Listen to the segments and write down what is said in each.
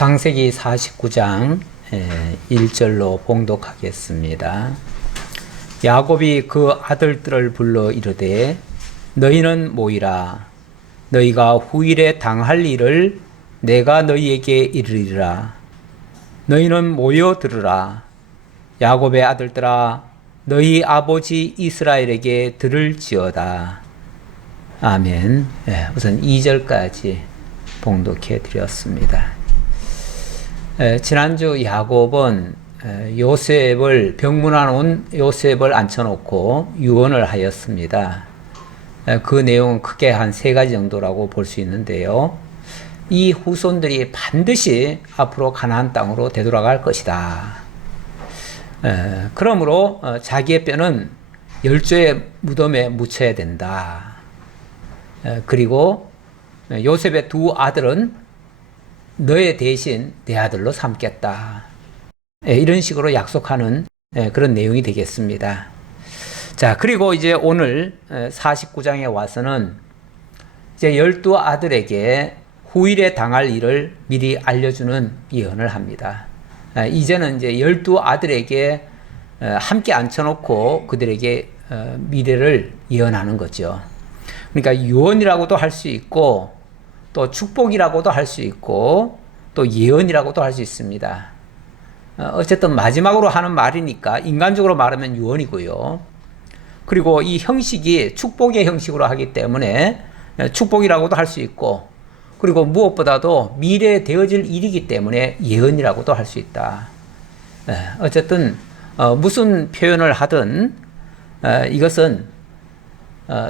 창세기 49장 1절로 봉독하겠습니다. 야곱이 그 아들들을 불러 이르되 너희는 모이라. 너희가 후일에 당할 일을 내가 너희에게 이르리라. 너희는 모여 들으라. 야곱의 아들들아, 너희 아버지 이스라엘에게 들을지어다. 아멘. 우선 2절까지 봉독해 드렸습니다. 지난주 야곱은 요셉을 병문안 온 요셉을 앉혀놓고 유언을 하였습니다. 그 내용은 크게 한 3가지 정도라고 볼 수 있는데요. 이 후손들이 반드시 앞으로 가나안 땅으로 되돌아갈 것이다. 그러므로 자기의 뼈는 열조의 무덤에 묻혀야 된다. 그리고 요셉의 2 아들은 너의 대신 내 아들로 삼겠다. 이런 식으로 약속하는 그런 내용이 되겠습니다. 자, 그리고 이제 오늘 49장에 와서는 이제 12 아들에게 후일에 당할 일을 미리 알려주는 예언을 합니다. 이제는 이제 12 아들에게 함께 앉혀놓고 그들에게 미래를 예언하는 거죠. 그러니까 유언이라고도 할 수 있고 또 축복이라고도 할 수 있고 또 예언이라고도 할 수 있습니다. 어쨌든 마지막으로 하는 말이니까 인간적으로 말하면 유언이고요. 그리고 이 형식이 축복의 형식으로 하기 때문에 축복이라고도 할 수 있고, 그리고 무엇보다도 미래에 되어질 일이기 때문에 예언이라고도 할 수 있다. 어쨌든 무슨 표현을 하든 이것은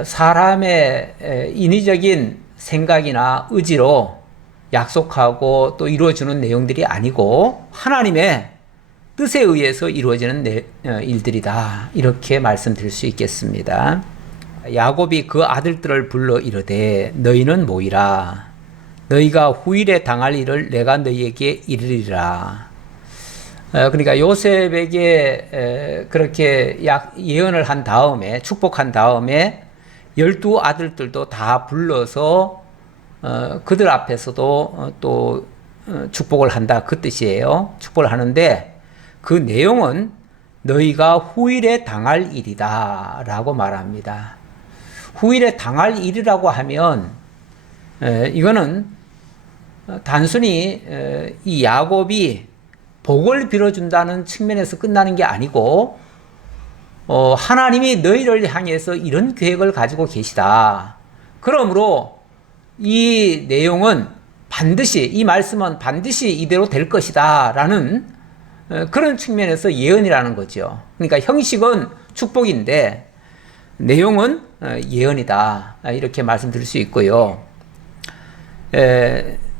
사람의 인위적인 생각이나 의지로 약속하고 또 이루어지는 내용들이 아니고 하나님의 뜻에 의해서 이루어지는 일들이다. 이렇게 말씀드릴 수 있겠습니다. 야곱이 그 아들들을 불러 이르되 너희는 모이라. 너희가 후일에 당할 일을 내가 너희에게 이르리라. 그러니까 요셉에게 그렇게 예언을 한 다음에, 축복한 다음에 12 아들들도 다 불러서 그들 앞에서도 또 축복을 한다, 그 뜻이에요. 축복을 하는데 그 내용은 너희가 후일에 당할 일이다 라고 말합니다. 후일에 당할 일이라고 하면 이거는 단순히 이 야곱이 복을 빌어준다는 측면에서 끝나는 게 아니고 하나님이 너희를 향해서 이런 계획을 가지고 계시다. 그러므로 이 내용은 반드시, 이 말씀은 반드시 이대로 될 것이다 라는 그런 측면에서 예언이라는 거죠. 그러니까 형식은 축복인데 내용은 예언이다, 이렇게 말씀드릴 수 있고요.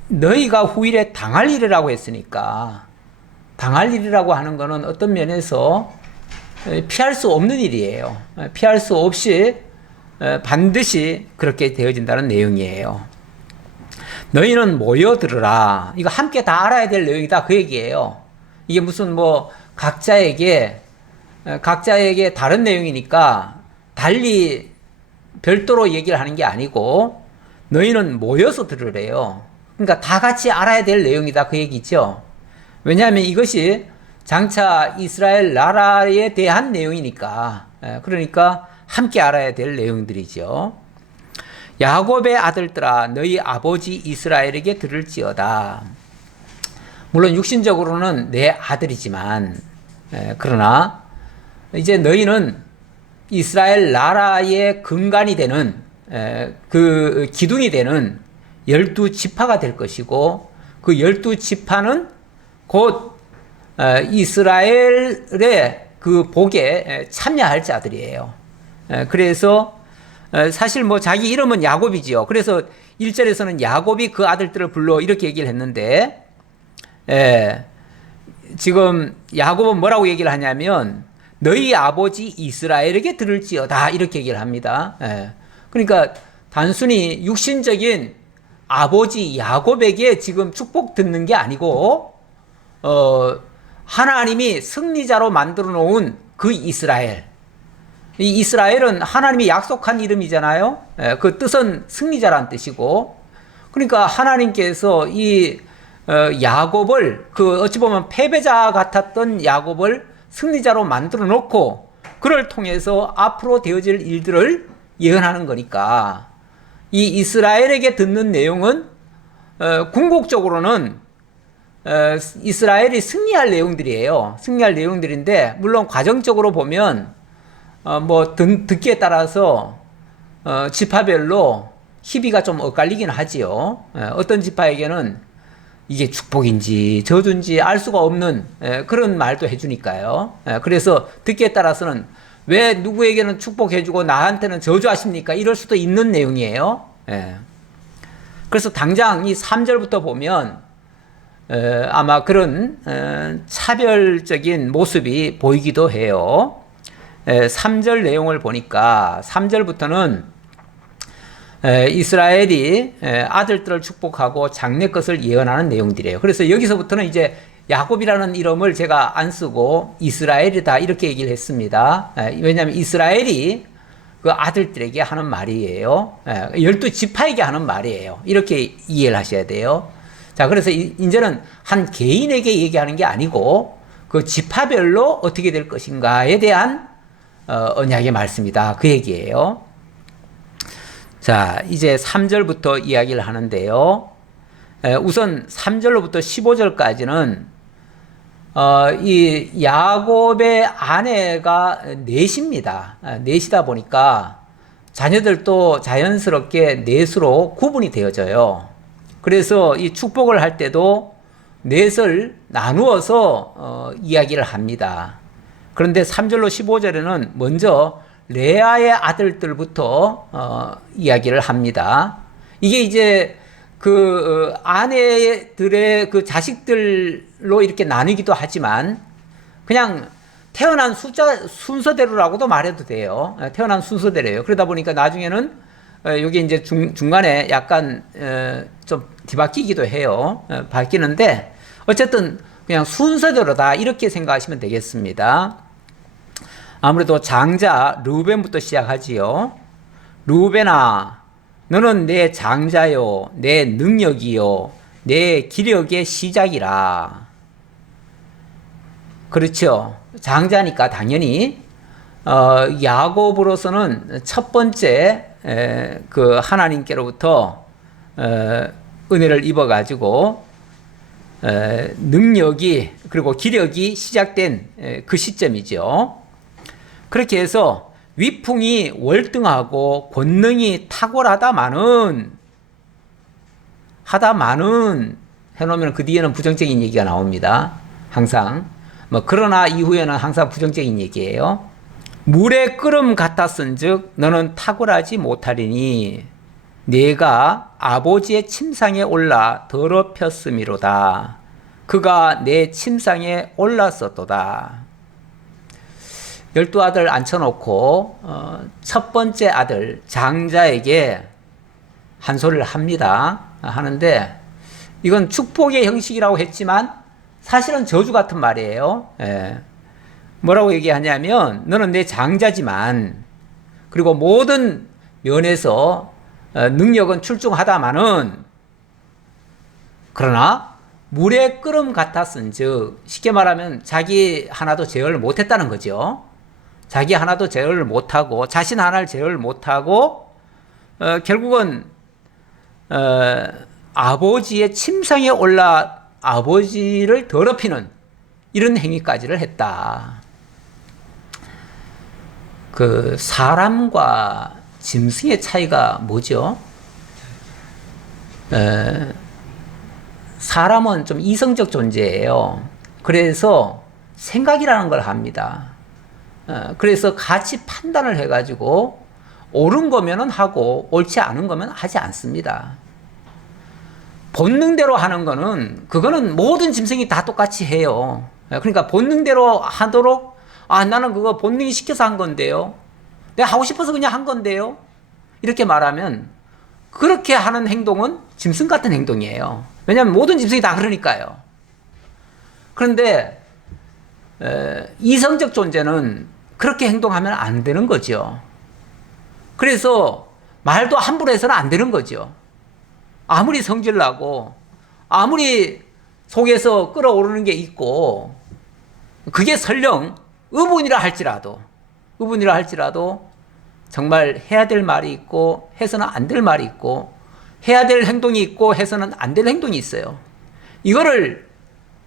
너희가 후일에 당할 일이라고 했으니까 당할 일이라고 하는 것은 어떤 면에서 피할 수 없는 일이에요. 피할 수 없이 반드시 그렇게 되어진다는 내용이에요. 너희는 모여 들으라. 이거 함께 다 알아야 될 내용이다, 그 얘기예요. 이게 무슨 각자에게 다른 내용이니까 달리 별도로 얘기를 하는 게 아니고 너희는 모여서 들으래요. 그러니까 다 같이 알아야 될 내용이다, 그 얘기죠. 왜냐하면 이것이 장차 이스라엘 나라에 대한 내용이니까, 그러니까 함께 알아야 될 내용들이죠. 야곱의 아들들아, 너희 아버지 이스라엘에게 들을지어다. 물론 육신적으로는 내 아들이지만, 그러나 이제 너희는 이스라엘 나라의 근간이 되는, 그 기둥이 되는 12 지파가 될 것이고, 그 12 지파는 곧 이스라엘의 그 복에 참여할 자들이에요. 그래서 사실 자기 이름은 야곱이지요. 그래서 1절에서는 야곱이 그 아들들을 불러 이렇게 얘기를 했는데, 지금 야곱은 뭐라고 얘기를 하냐면 너희 아버지 이스라엘에게 들을지어다, 이렇게 얘기를 합니다. 그러니까 단순히 육신적인 아버지 야곱에게 지금 축복 듣는 게 아니고 하나님이 승리자로 만들어 놓은 그 이스라엘, 이 이스라엘은 하나님이 약속한 이름이잖아요. 그 뜻은 승리자란 뜻이고, 그러니까 하나님께서 이 야곱을 어찌 보면 패배자 같았던 야곱을 승리자로 만들어 놓고 그를 통해서 앞으로 되어질 일들을 예언하는 거니까 이 이스라엘에게 듣는 내용은 궁극적으로는 이스라엘이 승리할 내용들이에요. 승리할 내용들인데 물론 과정적으로 보면 듣기에 따라서 지파별로 희비가 좀 엇갈리긴 하지요. 어떤 지파에게는 이게 축복인지 저주인지 알 수가 없는 그런 말도 해주니까요. 그래서 듣기에 따라서는 왜 누구에게는 축복해주고 나한테는 저주하십니까? 이럴 수도 있는 내용이에요. 그래서 당장 이 3절부터 보면 아마 그런 차별적인 모습이 보이기도 해요. 3절 내용을 보니까 3절부터는 이스라엘이 아들들을 축복하고 장래 것을 예언하는 내용들이에요. 그래서 여기서부터는 이제 야곱이라는 이름을 제가 안 쓰고 이스라엘이다 이렇게 얘기를 했습니다. 왜냐하면 이스라엘이 그 아들들에게 하는 말이에요. 12지파에게 하는 말이에요. 이렇게 이해를 하셔야 돼요. 자, 그래서 이제는 한 개인에게 얘기하는 게 아니고 그 지파별로 어떻게 될 것인가에 대한 언약의 말씀이다. 그 얘기예요. 자, 이제 3절부터 이야기를 하는데요. 우선 3절로부터 15절까지는 이 야곱의 아내가 넷입니다. 넷이다 보니까 자녀들도 자연스럽게 넷으로 구분이 되어져요. 그래서 이 축복을 할 때도 넷을 나누어서 이야기를 합니다. 그런데 3절로 15절에는 먼저 레아의 아들들부터 이야기를 합니다. 이게 이제 그 아내들의 그 자식들로 이렇게 나누기도 하지만 그냥 태어난 순서대로라고도 말해도 돼요. 태어난 순서대로예요. 그러다 보니까 나중에는 여기 이제 중간에 약간 좀 뒤바뀌기도 해요. 바뀌는데 어쨌든 그냥 순서대로다 이렇게 생각하시면 되겠습니다. 아무래도 장자 르우벤부터 시작하지요. 르우벤아, 너는 내 장자요, 내 능력이요, 내 기력의 시작이라. 그렇죠. 장자니까 당연히 야곱으로서는 첫 번째 그 하나님께로부터 은혜를 입어가지고 능력이 그리고 기력이 시작된 그 시점이죠. 그렇게 해서 위풍이 월등하고 권능이 탁월하다마는 해놓으면 그 뒤에는 부정적인 얘기가 나옵니다. 항상 그러나 이후에는 항상 부정적인 얘기예요. 물의 끓음 같았은즉 너는 탁월하지 못하리니 네가 아버지의 침상에 올라 더럽혔음이로다. 그가 내 침상에 올랐었도다. 12아들 앉혀놓고 첫 번째 아들 장자에게 한 소리를 합니다. 하는데 이건 축복의 형식이라고 했지만 사실은 저주 같은 말이에요. 뭐라고 얘기하냐면 너는 내 장자지만 그리고 모든 면에서 능력은 출중하다마는 그러나 물의 끓음 같았은즉 쉽게 말하면 자기 하나도 제어를 못했다는 거죠. 자기 하나도 제어를 못하고 자신 하나를 제어를 못하고 결국은 아버지의 침상에 올라 아버지를 더럽히는 이런 행위까지를 했다. 그 사람과 짐승의 차이가 뭐죠? 사람은 좀 이성적 존재예요. 그래서 생각이라는 걸 합니다. 그래서 같이 판단을 해가지고 옳은 거면은 하고 옳지 않은 거면 하지 않습니다. 본능대로 하는 거는 그거는 모든 짐승이 다 똑같이 해요. 그러니까 본능대로 하도록 나는 그거 본능이 시켜서 한 건데요. 내가 하고 싶어서 그냥 한 건데요. 이렇게 말하면 그렇게 하는 행동은 짐승 같은 행동이에요. 왜냐하면 모든 짐승이 다 그러니까요. 그런데 이성적 존재는 그렇게 행동하면 안 되는 거죠. 그래서 말도 함부로 해서는 안 되는 거죠. 아무리 성질나고 아무리 속에서 끓어오르는 게 있고, 그게 설령 의문이라 할지라도 정말 해야 될 말이 있고 해서는 안 될 말이 있고, 해야 될 행동이 있고 해서는 안 될 행동이 있어요. 이거를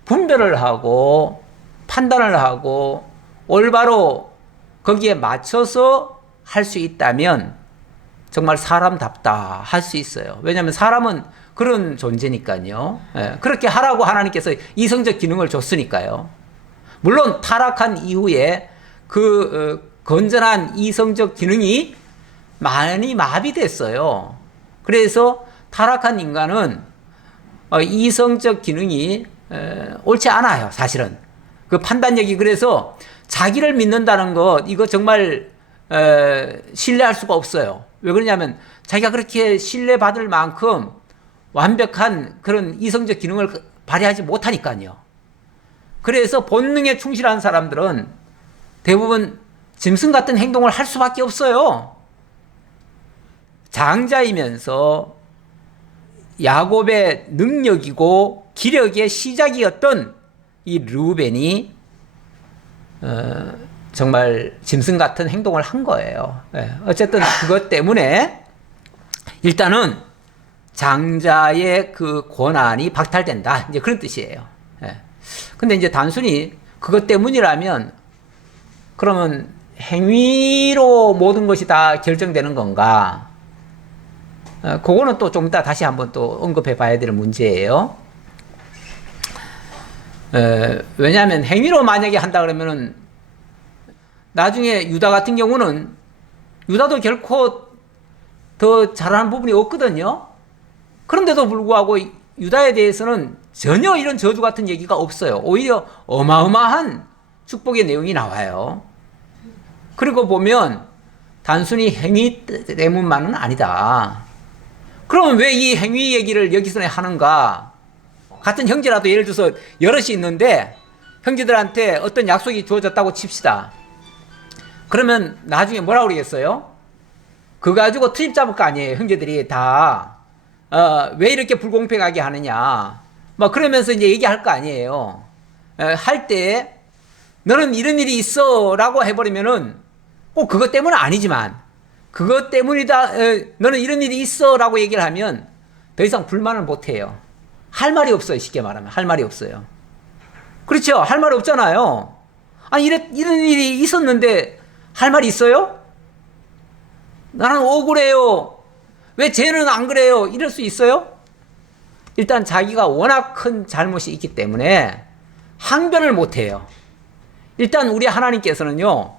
분별을 하고 판단을 하고 올바로 거기에 맞춰서 할 수 있다면 정말 사람답다 할 수 있어요. 왜냐하면 사람은 그런 존재니까요. 예, 그렇게 하라고 하나님께서 이성적 기능을 줬으니까요. 물론 타락한 이후에 그 건전한 이성적 기능이 많이 마비됐어요. 그래서 타락한 인간은 이성적 기능이 옳지 않아요. 사실은 그 판단력이. 그래서 자기를 믿는다는 것, 이거 정말 신뢰할 수가 없어요. 왜 그러냐면 자기가 그렇게 신뢰받을 만큼 완벽한 그런 이성적 기능을 발휘하지 못하니까요. 그래서 본능에 충실한 사람들은 대부분 짐승 같은 행동을 할 수밖에 없어요. 장자이면서 야곱의 능력이고 기력의 시작이었던 이 르우벤이 정말 짐승 같은 행동을 한 거예요. 어쨌든 그것 때문에 일단은 장자의 그 권한이 박탈된다, 이제 그런 뜻이에요. 근데 이제 단순히 그것 때문이라면 그러면 행위로 모든 것이 다 결정되는 건가? 그거는 또 좀 이따 다시 한번 또 언급해 봐야 될 문제예요. 왜냐하면 행위로 만약에 한다 그러면은 나중에 유다 같은 경우는, 유다도 결코 더 잘하는 부분이 없거든요. 그런데도 불구하고 유다에 대해서는 전혀 이런 저주 같은 얘기가 없어요. 오히려 어마어마한 축복의 내용이 나와요. 그리고 보면 단순히 행위 때문만은 아니다. 그러면 왜 이 행위 얘기를 여기서 하는가? 같은 형제라도 예를 들어서 여럿이 있는데 형제들한테 어떤 약속이 주어졌다고 칩시다. 그러면 나중에 뭐라고 그러겠어요? 그거 가지고 트집 잡을 거 아니에요. 형제들이 다 왜 이렇게 불공평하게 하느냐, 막 그러면서 이제 얘기할 거 아니에요. 할 때 너는 이런 일이 있어 라고 해버리면은 꼭 그것 때문은 아니지만 그것 때문이다, 너는 이런 일이 있어 라고 얘기를 하면 더 이상 불만을 못 해요. 할 말이 없어요. 쉽게 말하면 할 말이 없어요. 그렇죠? 할 말이 없잖아요. 아니 이런 일이 있었는데 할 말이 있어요? 나는 억울해요. 왜 쟤는 안 그래요? 이럴 수 있어요? 일단 자기가 워낙 큰 잘못이 있기 때문에 항변을 못 해요. 일단 우리 하나님께서는요,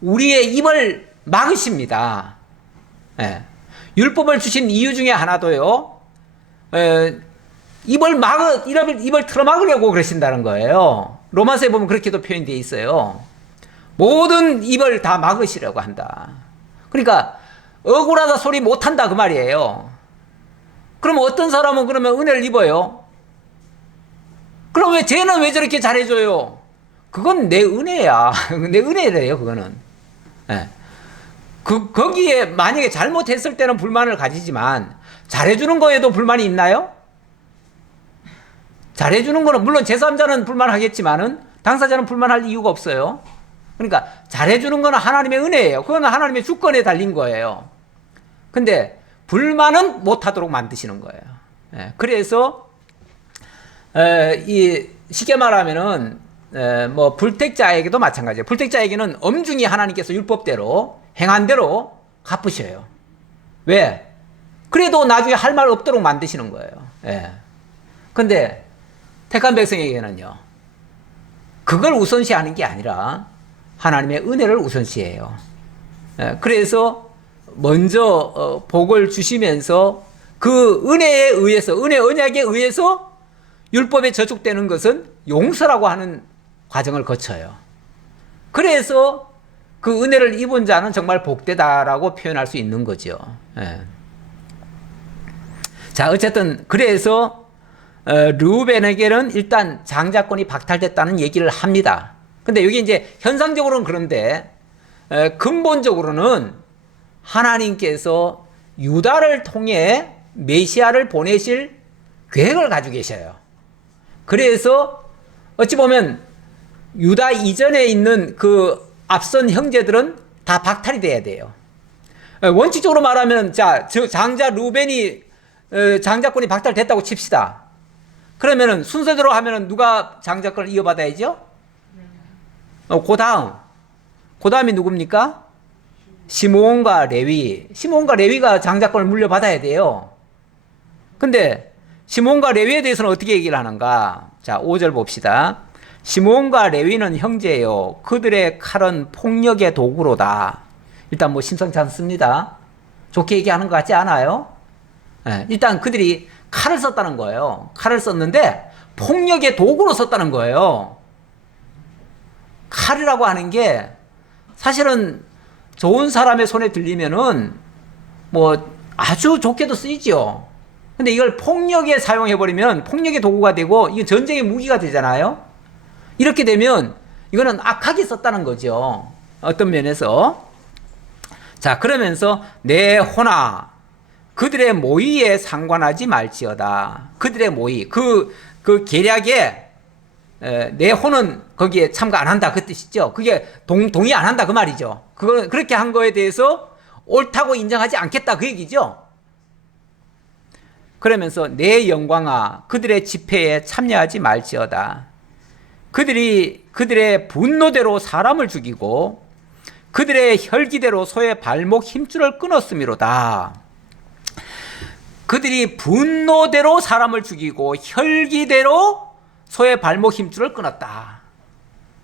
우리의 입을 막으십니다. 율법을 주신 이유 중에 하나도요, 입을 틀어막으려고 그러신다는 거예요. 로마서에 보면 그렇게도 표현되어 있어요. 모든 입을 다 막으시려고 한다. 그러니까 억울하다 소리 못한다 그 말이에요. 그럼 어떤 사람은 그러면 은혜를 입어요? 그럼 왜 쟤는 왜 저렇게 잘해줘요? 그건 내 은혜야. 내 은혜래요, 그거는. 거기에 만약에 잘못했을 때는 불만을 가지지만 잘해주는 거에도 불만이 있나요? 잘해주는 거는 물론 제3자는 불만하겠지만은 당사자는 불만할 이유가 없어요. 그러니까 잘해주는 거는 하나님의 은혜예요. 그거는 하나님의 주권에 달린 거예요. 근데 불만은 못하도록 만드시는 거예요. 그래서 이 쉽게 말하면은 뭐 불택자에게도 마찬가지예요. 불택자에게는 엄중히 하나님께서 율법대로 행한 대로 갚으셔요. 왜? 그래도 나중에 할 말 없도록 만드시는 거예요. 근데 택한 백성에게는요, 그걸 우선시하는 게 아니라 하나님의 은혜를 우선시해요. 그래서 먼저 복을 주시면서 그 은혜에 의해서, 은혜 언약에 의해서 율법에 저촉되는 것은 용서라고 하는 과정을 거쳐요. 그래서 그 은혜를 입은 자는 정말 복되다라고 표현할 수 있는 거죠. 자, 어쨌든 그래서 르우벤에게는 일단 장자권이 박탈됐다는 얘기를 합니다. 근데 여기 이제 현상적으로는 그런데 근본적으로는 하나님께서 유다를 통해 메시아를 보내실 계획을 가지고 계셔요. 그래서 어찌 보면 유다 이전에 있는 그 앞선 형제들은 다 박탈이 돼야 돼요. 원칙적으로 말하면 자, 장자 루벤이 장자권이 박탈됐다고 칩시다. 그러면은 순서대로 하면은 누가 장자권을 이어받아야죠? 그 다음이 누굽니까? 시므온과 레위. 시므온과 레위가 장자권을 물려받아야 돼요. 근데 시므온과 레위에 대해서는 어떻게 얘기를 하는가? 자, 5절 봅시다. 시므온과 레위는 형제요. 그들의 칼은 폭력의 도구로다. 일단 뭐 심상치 않습니다. 좋게 얘기하는 것 같지 않아요? 네, 일단 그들이 칼을 썼다는 거예요. 칼을 썼는데 폭력의 도구로 썼다는 거예요. 칼이라고 하는 게 사실은 좋은 사람의 손에 들리면은 뭐 아주 좋게도 쓰이죠. 근데 이걸 폭력에 사용해버리면 폭력의 도구가 되고 이게 전쟁의 무기가 되잖아요. 이렇게 되면 이거는 악하게 썼다는 거죠. 어떤 면에서. 자, 그러면서 내 호나 그들의 모의에 상관하지 말지어다. 그들의 모의. 그 계략에 내 호는 거기에 참가 안 한다. 그 뜻이죠. 그게 동의 안 한다. 그 말이죠. 그렇게 한 거에 대해서 옳다고 인정하지 않겠다. 그 얘기죠. 그러면서 내 영광아 그들의 집회에 참여하지 말지어다. 그들의 분노대로 사람을 죽이고 그들의 혈기대로 소의 발목 힘줄을 끊었음이로다. 그들이 분노대로 사람을 죽이고 혈기대로 소의 발목 힘줄을 끊었다.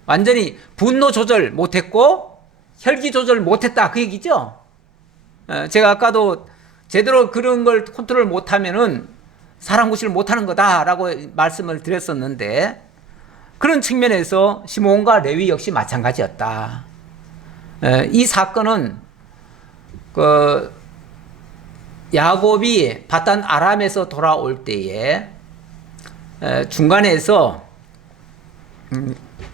완전히 분노 조절 못했고 혈기 조절 못했다. 그 얘기죠. 제가 아까도 제대로 그런 걸 컨트롤 못하면은 사람 구실을 못하는 거다라고 말씀을 드렸었는데 그런 측면에서 시므온과 레위 역시 마찬가지였다. 이 사건은 그 야곱이 바단 아람에서 돌아올 때에 중간에서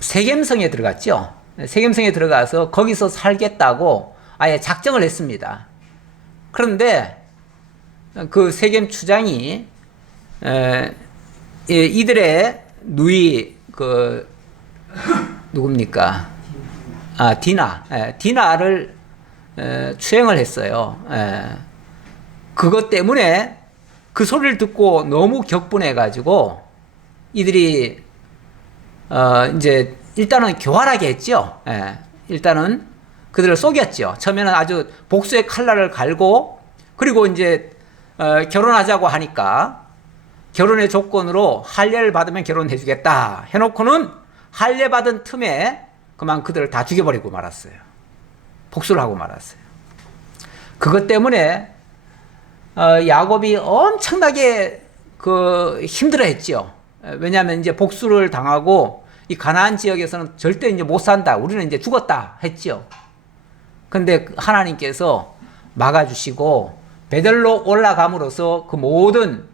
세겜성에 들어갔죠. 세겜성에 들어가서 거기서 살겠다고 아예 작정을 했습니다. 그런데 그 세겜 추장이 이들의 누이 그 누굽니까? 디나를 추행을 했어요. 그것 때문에 그 소리를 듣고 너무 격분해가지고 이들이 이제 일단은 교활하게 했죠. 일단은 그들을 속였죠. 처음에는 아주 복수의 칼날을 갈고 그리고 이제 결혼하자고 하니까 결혼의 조건으로 할례를 받으면 결혼해주겠다 해놓고는 할례 받은 틈에 그만 그들을 다 죽여버리고 말았어요. 복수를 하고 말았어요. 그것 때문에 야곱이 엄청나게 힘들어했죠. 왜냐하면 이제 복수를 당하고 이 가나안 지역에서는 절대 이제 못 산다. 우리는 이제 죽었다 했죠. 근데 하나님께서 막아주시고 베델로 올라감으로써 그 모든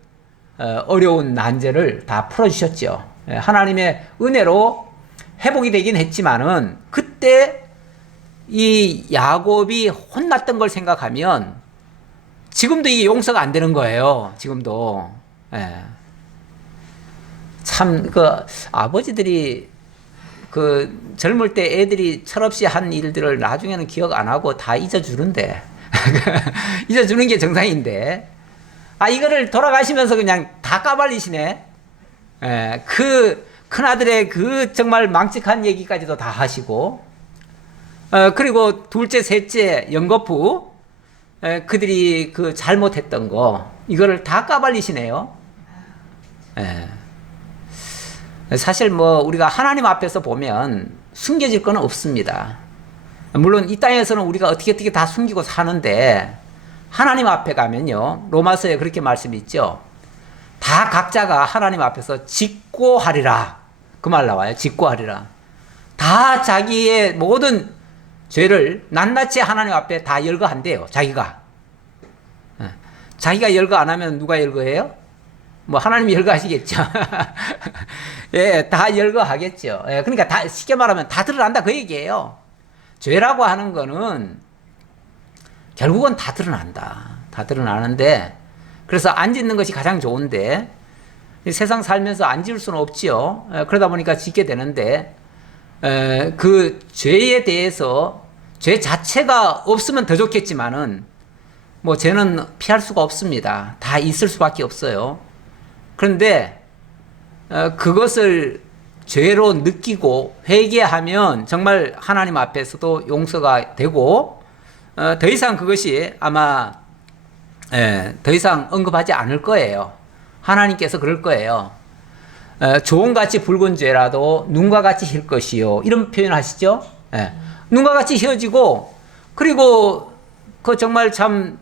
어려운 난제를 다 풀어주셨죠. 하나님의 은혜로 회복이 되긴 했지만은 그때 이 야곱이 혼났던 걸 생각하면 지금도 이게 용서가 안 되는 거예요. 지금도. 참, 아버지들이 젊을 때 애들이 철없이 한 일들을 나중에는 기억 안 하고 다 잊어주는데. 잊어주는 게 정상인데. 이거를 돌아가시면서 그냥 다 까발리시네. 큰아들의 정말 망측한 얘기까지도 다 하시고. 그리고 둘째, 셋째, 연거푸. 그들이 잘못했던 거, 이거를 다 까발리시네요. 사실 우리가 하나님 앞에서 보면 숨겨질 건 없습니다. 물론 이 땅에서는 우리가 어떻게 다 숨기고 사는데 하나님 앞에 가면요. 로마서에 그렇게 말씀이 있죠. 다 각자가 하나님 앞에서 직고하리라. 그 말 나와요. 직고하리라. 다 자기의 모든 죄를 낱낱이 하나님 앞에 다 열거한대요. 자기가 열거 안 하면 누가 열거해요? 하나님이 열거하시겠죠. 예, 다 열거하겠죠. 그러니까 쉽게 말하면 다 드러난다 그 얘기예요. 죄라고 하는 거는 결국은 다 드러난다. 다 드러나는데 그래서 안 짓는 것이 가장 좋은데 이 세상 살면서 안 지을 수는 없지요. 그러다 보니까 짓게 되는데, 그 죄에 대해서 죄 자체가 없으면 더 좋겠지만은 뭐 죄는 피할 수가 없습니다. 다 있을 수밖에 없어요. 그런데 그것을 죄로 느끼고 회개하면 정말 하나님 앞에서도 용서가 되고 더 이상 그것이 아마 더 이상 언급하지 않을 거예요. 하나님께서 그럴 거예요. 조음같이 붉은 죄라도 눈과 같이 힐 것이요. 이런 표현 하시죠? 눈과 같이 휘어지고, 그리고 그 정말 참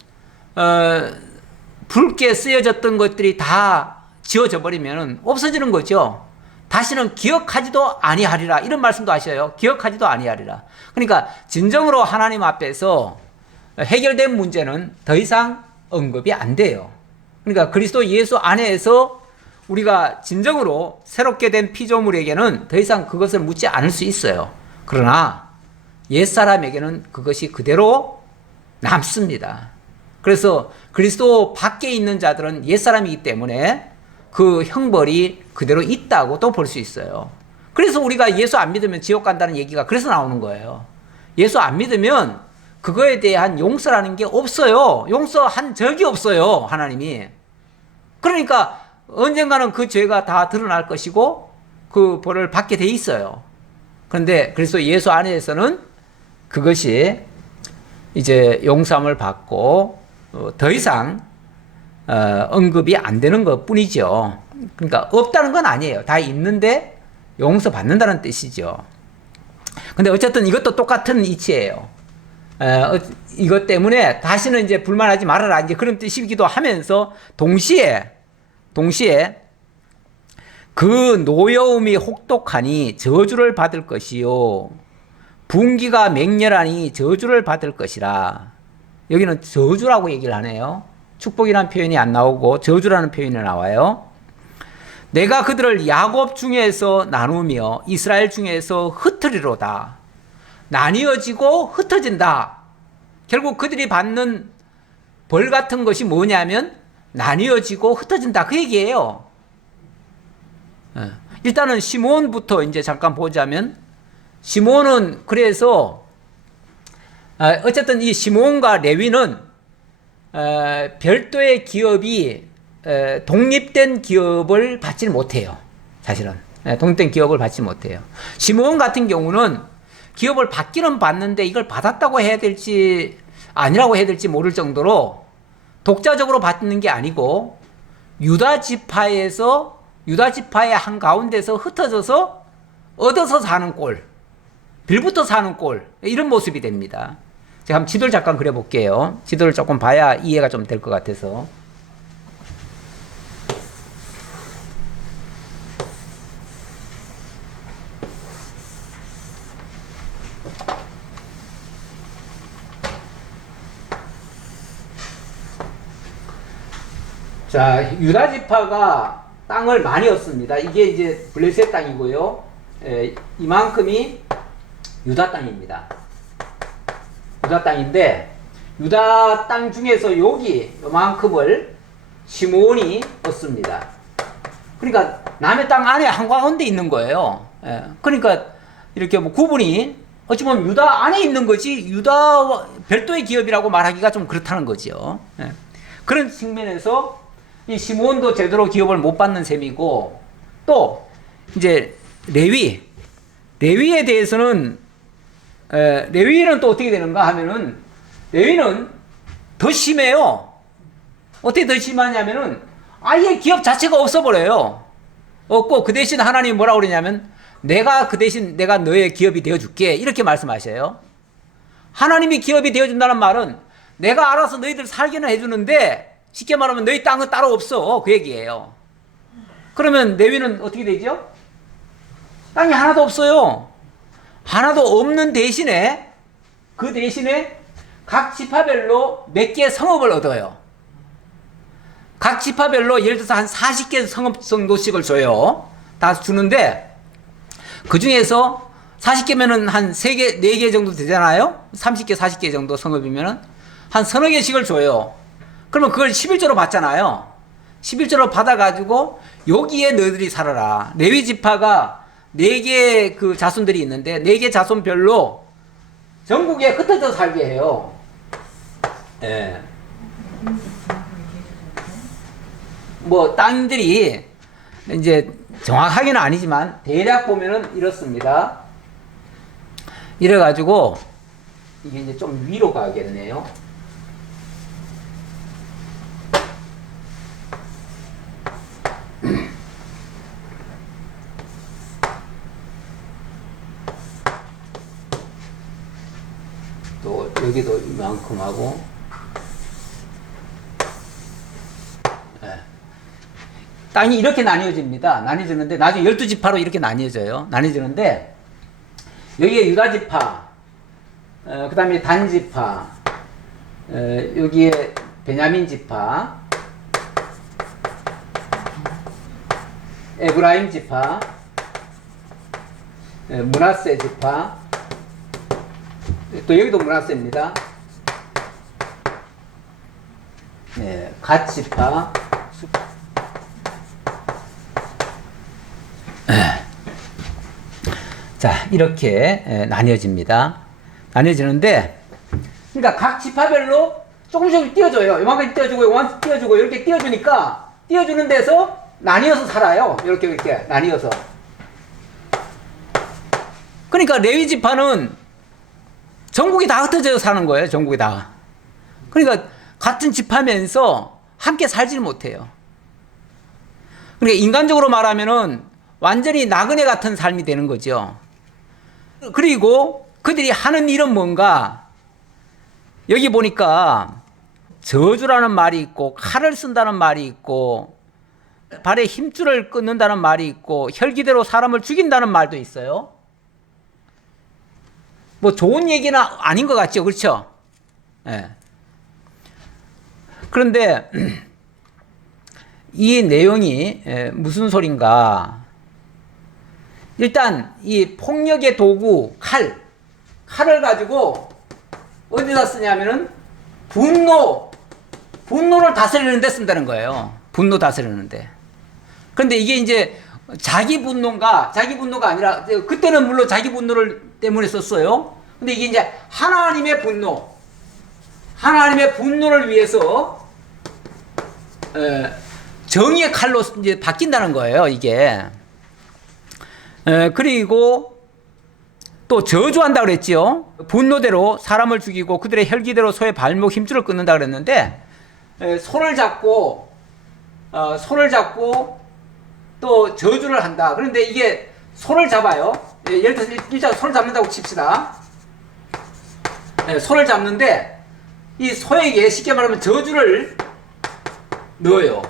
붉게 쓰여졌던 것들이 다 지워져 버리면 없어지는 거죠. 다시는 기억하지도 아니하리라. 이런 말씀도 하셔요. 기억하지도 아니하리라. 그러니까 진정으로 하나님 앞에서 해결된 문제는 더 이상 언급이 안 돼요. 그러니까 그리스도 예수 안에서 우리가 진정으로 새롭게 된 피조물에게는 더 이상 그것을 묻지 않을 수 있어요. 그러나 옛사람에게는 그것이 그대로 남습니다. 그래서 그리스도 밖에 있는 자들은 옛사람이기 때문에 그 형벌이 그대로 있다고 또 볼 수 있어요. 그래서 우리가 예수 안 믿으면 지옥 간다는 얘기가 그래서 나오는 거예요. 예수 안 믿으면 그거에 대한 용서라는 게 없어요. 용서한 적이 없어요, 하나님이. 그러니까 언젠가는 그 죄가 다 드러날 것이고 그 벌을 받게 돼 있어요. 그런데 그래서 예수 안에서는 그것이 이제 용서함을 받고 더 이상 언급이 안 되는 것 뿐이죠. 그러니까 없다는 건 아니에요. 다 있는데 용서받는다는 뜻이죠. 근데 어쨌든 이것도 똑같은 이치예요. 이것 때문에 다시는 이제 불만하지 말아라, 이제 그런 뜻이기도 하면서 동시에 그 노여움이 혹독하니 저주를 받을 것이요 분기가 맹렬하니 저주를 받을 것이라. 여기는 저주라고 얘기를 하네요. 축복이라는 표현이 안 나오고 저주라는 표현이 나와요. 내가 그들을 야곱 중에서 나누며 이스라엘 중에서 흩으리로다. 나뉘어지고 흩어진다. 결국 그들이 받는 벌 같은 것이 뭐냐면 나뉘어지고 흩어진다, 그 얘기예요. 일단은 시므온부터 이제 잠깐 보자면, 시므온은 그래서 어쨌든 이 시므온과 레위는 별도의 기업이 독립된 기업을 받지는 못해요. 사실은 독립된 기업을 받지 못해요. 시므온 같은 경우는 기업을 받기는 받는데 이걸 받았다고 해야 될지 아니라고 해야 될지 모를 정도로 독자적으로 받는 게 아니고 유다 지파의 한 가운데서 흩어져서 얻어서 사는 꼴, 빌부터 사는 꼴, 이런 모습이 됩니다. 제가 한번 지도를 잠깐 그려볼게요. 지도를 조금 봐야 이해가 좀 될 것 같아서. 자, 유다 지파가 땅을 많이 얻습니다. 이게 이제 블레셋 땅이고요. 이만큼이 유다 땅입니다. 유다 땅인데, 유다 땅 중에서 요만큼을 시므온이 얻습니다. 그러니까 남의 땅 안에 한가운데 있는 거예요. 그러니까 이렇게 뭐 구분이 어찌 보면 유다 안에 있는 거지 유다 별도의 기업이라고 말하기가 좀 그렇다는 거죠. 그런 측면에서 이 시므온도 제대로 기업을 못 받는 셈이고, 또 이제 레위에 대해서는 레위는 또 어떻게 되는가 하면은 레위는 더 심해요. 어떻게 더 심하냐면은 아예 기업 자체가 없어버려요. 없고 그 대신 하나님이 뭐라고 그러냐면 내가 너의 기업이 되어줄게, 이렇게 말씀하셔요. 하나님이 기업이 되어준다는 말은 내가 알아서 너희들 살게는 해주는데 쉽게 말하면 너희 땅은 따로 없어, 그 얘기예요. 그러면 레위는 어떻게 되죠? 땅이 하나도 없어요. 하나도 없는 대신에 그 대신에 각 지파별로 몇 개의 성읍을 얻어요. 각 지파별로 예를 들어서 한 40개 성읍 정도씩을 줘요. 다 주는데 그 중에서 40개면은 한 3개, 4개 정도 되잖아요. 30개, 40개 정도 성읍이면은 한 서너 개씩을 줘요. 그러면 그걸 11조로 받잖아요. 11조를 받아가지고 여기에 너희들이 살아라. 레위 지파가 4개의 그 자손들이 있는데 4개 자손별로 전국에 흩어져 살게 해요. 예. 뭐 땅들이 이제 정확하게는 아니지만 대략 보면은 이렇습니다. 이래가지고 이게 이제 좀 위로 가겠네요. 또 여기도 이만큼 하고, 네. 땅이 이렇게 나뉘어집니다. 나뉘어지는데 나중에 12지파로 이렇게 나뉘어져요. 나뉘어지는데 여기에 유다지파, 그 다음에 단지파, 여기에 베냐민지파, 에브라임지파, 므낫세지파, 또 여기도 므낫세입니다. 갓지파, 자, 이렇게 나뉘어집니다. 나뉘어지는데, 그러니까 각 지파별로 조금씩 띄워줘요. 요만큼 띄워주고, 요만큼 띄워주고, 이렇게 띄워주니까, 띄워주는 데서 나뉘어서 살아요. 이렇게 나뉘어서. 그러니까 레위 지파는 전국이 다 흩어져 사는 거예요. 전국이 다. 그러니까 같은 지파면서 함께 살지를 못해요. 그러니까 인간적으로 말하면은 완전히 나그네 같은 삶이 되는 거죠. 그리고 그들이 하는 일은 뭔가, 여기 보니까 저주라는 말이 있고, 칼을 쓴다는 말이 있고, 발에 힘줄을 끊는다는 말이 있고, 혈기대로 사람을 죽인다는 말도 있어요. 뭐 좋은 얘기는 아닌 것 같죠. 그렇죠? 예. 그런데 이 내용이 무슨 소린가? 일단 이 폭력의 도구 칼을 가지고 어디다 쓰냐면은 분노를 다스리는 데 쓴다는 거예요. 분노 다스리는데. 그런데 이게 이제 자기 분노가 아니라, 그때는 물론 자기 분노를 때문에 썼어요. 근데 이게 이제 하나님의 분노를 위해서 정의의 칼로 이제 바뀐다는 거예요. 이게. 그리고 또 저주한다 그랬지요. 분노대로 사람을 죽이고 그들의 혈기대로 소의 발목 힘줄을 끊는다 그랬는데, 손을 잡고 또 저주를 한다. 그런데 이게 손을 잡아요. 예를 들어서 일단 손을 잡는다고 칩시다. 손을 잡는데 이 소에게 쉽게 말하면 저주를 넣어요.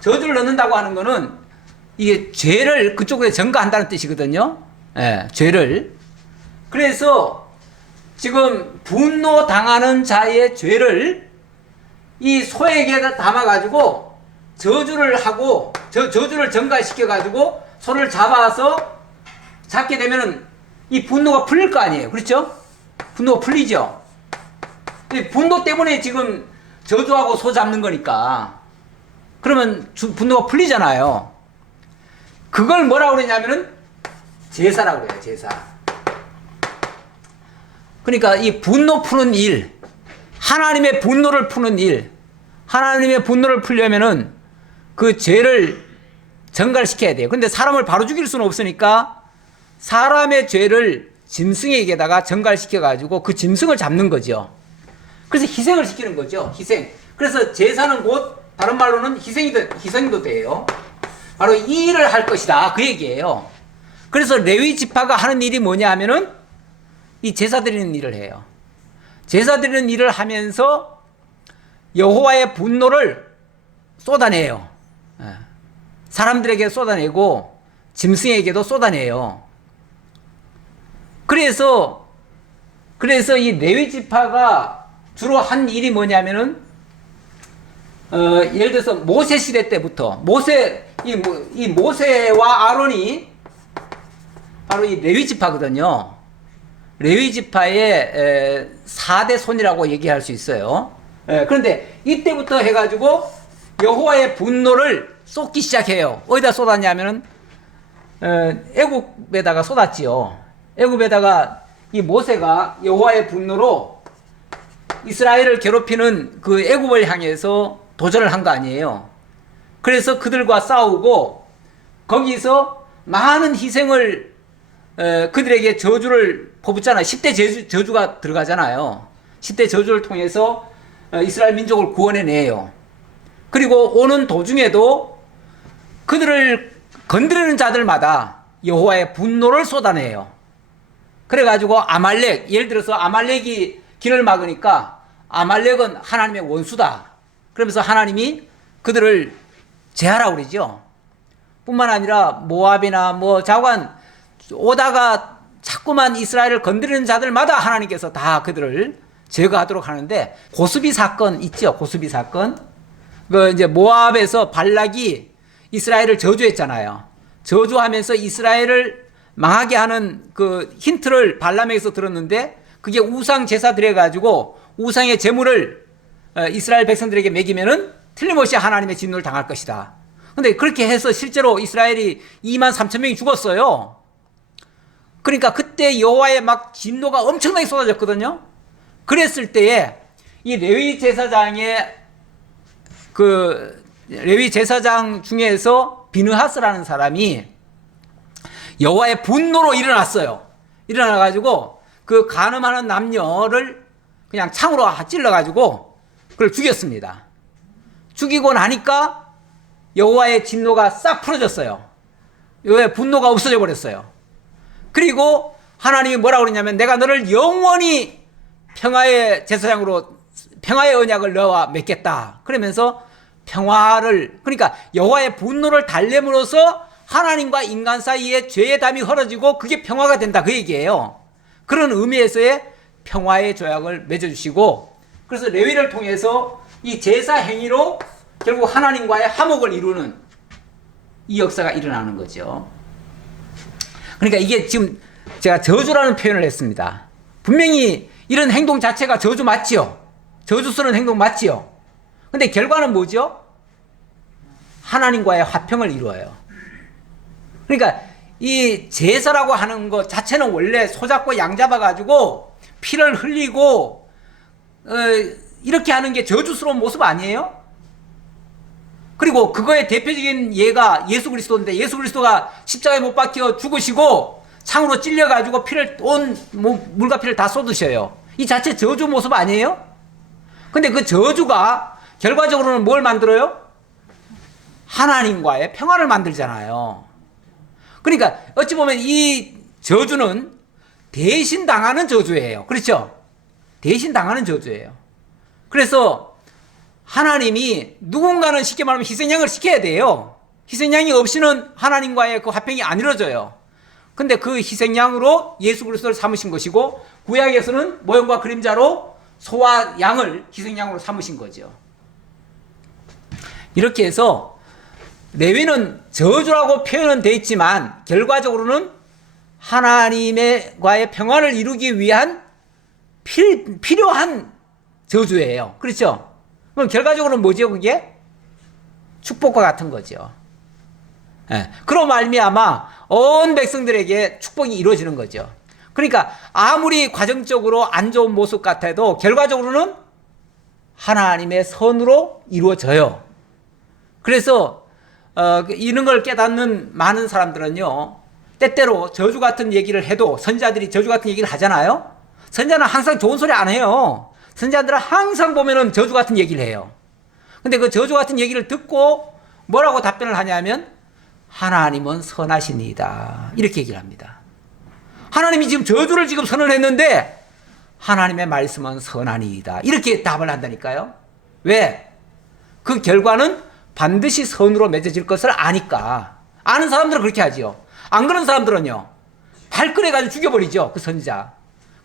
저주를 넣는다고 하는 거는 이게 죄를 그쪽에 전가한다는 뜻이거든요. 죄를. 그래서 지금 분노 당하는 자의 죄를 이 소에게 담아가지고 저주를 하고, 저주를 전가시켜가지고 소를 잡게 되면은 이 분노가 풀릴 거 아니에요. 그렇죠? 분노가 풀리죠? 분노 때문에 지금 저주하고 소 잡는 거니까. 그러면 분노가 풀리잖아요. 그걸 뭐라고 그러냐면은 제사라고 그래요. 제사. 그러니까 이 분노 푸는 일, 하나님의 분노를 푸는 일, 하나님의 분노를 풀려면은 그 죄를 전갈시켜야 돼요. 근데 사람을 바로 죽일 수는 없으니까 사람의 죄를 짐승에게다가 전갈시켜가지고 그 짐승을 잡는 거죠. 그래서 희생을 시키는 거죠. 희생. 그래서 제사는 곧 다른 말로는 희생도 돼요. 바로 이 일을 할 것이다. 그 얘기예요. 그래서 레위 지파가 하는 일이 뭐냐 하면은 이 제사 드리는 일을 해요. 제사 드리는 일을 하면서 여호와의 분노를 쏟아내요. 사람들에게 쏟아내고 짐승에게도 쏟아내요. 그래서 이 레위 지파가 주로 한 일이 뭐냐면은 예를 들어서 모세 시대 때부터 이 모세와 아론이 바로 이 레위 지파거든요. 레위 지파의 4대 손이라고 얘기할 수 있어요. 그런데 이때부터 해가지고 여호와의 분노를 쏟기 시작해요. 어디다 쏟았냐면은 애굽에다가 쏟았지요. 애굽에다가 이 모세가 여호와의 분노로 이스라엘을 괴롭히는 그 애굽을 향해서 도전을 한 거 아니에요. 그래서 그들과 싸우고 거기서 많은 희생을 그들에게 저주를 퍼붓잖아요. 10대 저주가 들어가잖아요. 10대 저주를 통해서 이스라엘 민족을 구원해내요. 그리고 오는 도중에도 그들을 건드리는 자들마다 여호와의 분노를 쏟아내요. 그래가지고 아말렉, 예를 들어서 아말렉이 길을 막으니까 아말렉은 하나님의 원수다. 그러면서 하나님이 그들을 제하라고 그러죠. 뿐만 아니라 모압이나 뭐 자관 오다가 자꾸만 이스라엘을 건드리는 자들마다 하나님께서 다 그들을 제거하도록 하는데, 고스비 사건 있죠. 고스비 사건. 그 이제 모압에서 발락이 이스라엘을 저주했잖아요. 저주하면서 이스라엘을 망하게 하는 그 힌트를 발람에게서 들었는데, 그게 우상 제사 드려가지고 우상의 제물을 이스라엘 백성들에게 먹이면은 틀림없이 하나님의 진노를 당할 것이다. 근데 그렇게 해서 실제로 이스라엘이 2만 3천 명이 죽었어요. 그러니까 그때 여호와의 막 진노가 엄청나게 쏟아졌거든요. 그랬을 때에 이 레위 제사장 중에서 비느하스라는 사람이 여호와의 분노로 일어났어요. 일어나가지고 그 간음하는 남녀를 그냥 창으로 찔러가지고 그걸 죽였습니다. 죽이고 나니까 여호와의 진노가 싹 풀어졌어요. 여호와의 분노가 없어져 버렸어요. 그리고 하나님이 뭐라고 그러냐면, 내가 너를 영원히 평화의 제사장으로 평화의 언약을 너와 맺겠다. 그러면서 평화를, 그러니까 여호와의 분노를 달램으로써 하나님과 인간 사이에 죄의 담이 헐어지고 그게 평화가 된다, 그 얘기예요. 그런 의미에서의 평화의 조약을 맺어주시고, 그래서 레위를 통해서 이 제사 행위로 결국 하나님과의 화목을 이루는 이 역사가 일어나는 거죠. 그러니까 이게 지금 제가 저주라는 표현을 했습니다. 분명히 이런 행동 자체가 저주 맞지요? 저주스러운 행동 맞지요? 근데 결과는 뭐죠? 하나님과의 화평을 이루어요. 그러니까 이 제사라고 하는 것 자체는 원래 소 잡고 양 잡아가지고 피를 흘리고 이렇게 하는 게 저주스러운 모습 아니에요? 그리고 그거의 대표적인 예가 예수 그리스도인데, 예수 그리스도가 십자가에 못 박혀 죽으시고 창으로 찔려가지고 피를 온 물과 피를 다 쏟으셔요. 이 자체 저주 모습 아니에요? 근데 그 저주가 결과적으로는 뭘 만들어요? 하나님과의 평화를 만들잖아요. 그러니까 어찌 보면 이 저주는 대신 당하는 저주예요. 그렇죠? 대신 당하는 저주예요. 그래서 하나님이 누군가는 쉽게 말하면 희생양을 시켜야 돼요. 희생양이 없이는 하나님과의 그 화평이 안 이루어져요. 근데 그 희생양으로 예수 그리스도를 삼으신 것이고, 구약에서는 모형과 그림자로 소와 양을 희생양으로 삼으신 거죠. 이렇게 해서 레위는 저주라고 표현은 되어 있지만 결과적으로는 하나님과의 평화를 이루기 위한 필요한 저주예요. 그렇죠? 그럼 결과적으로는 뭐죠, 그게? 축복과 같은 거죠. 예. 그로 말미암아 온 백성들에게 축복이 이루어지는 거죠. 그러니까 아무리 과정적으로 안 좋은 모습 같아도 결과적으로는 하나님의 선으로 이루어져요. 그래서 이런 걸 깨닫는 많은 사람들은요, 때때로 저주 같은 얘기를 해도, 선지자들이 저주 같은 얘기를 하잖아요. 선지자는 항상 좋은 소리 안 해요. 선지자들은 항상 보면은 저주 같은 얘기를 해요. 근데 그 저주 같은 얘기를 듣고 뭐라고 답변을 하냐면, 하나님은 선하시니이다, 이렇게 얘기를 합니다. 하나님이 지금 저주를 지금 선언했는데 하나님의 말씀은 선하니이다, 이렇게 답을 한다니까요. 왜? 그 결과는 반드시 선으로 맺어질 것을 아니까. 아는 사람들은 그렇게 하지요. 안 그런 사람들은요, 발끈해가지고 죽여버리죠, 그 선지자.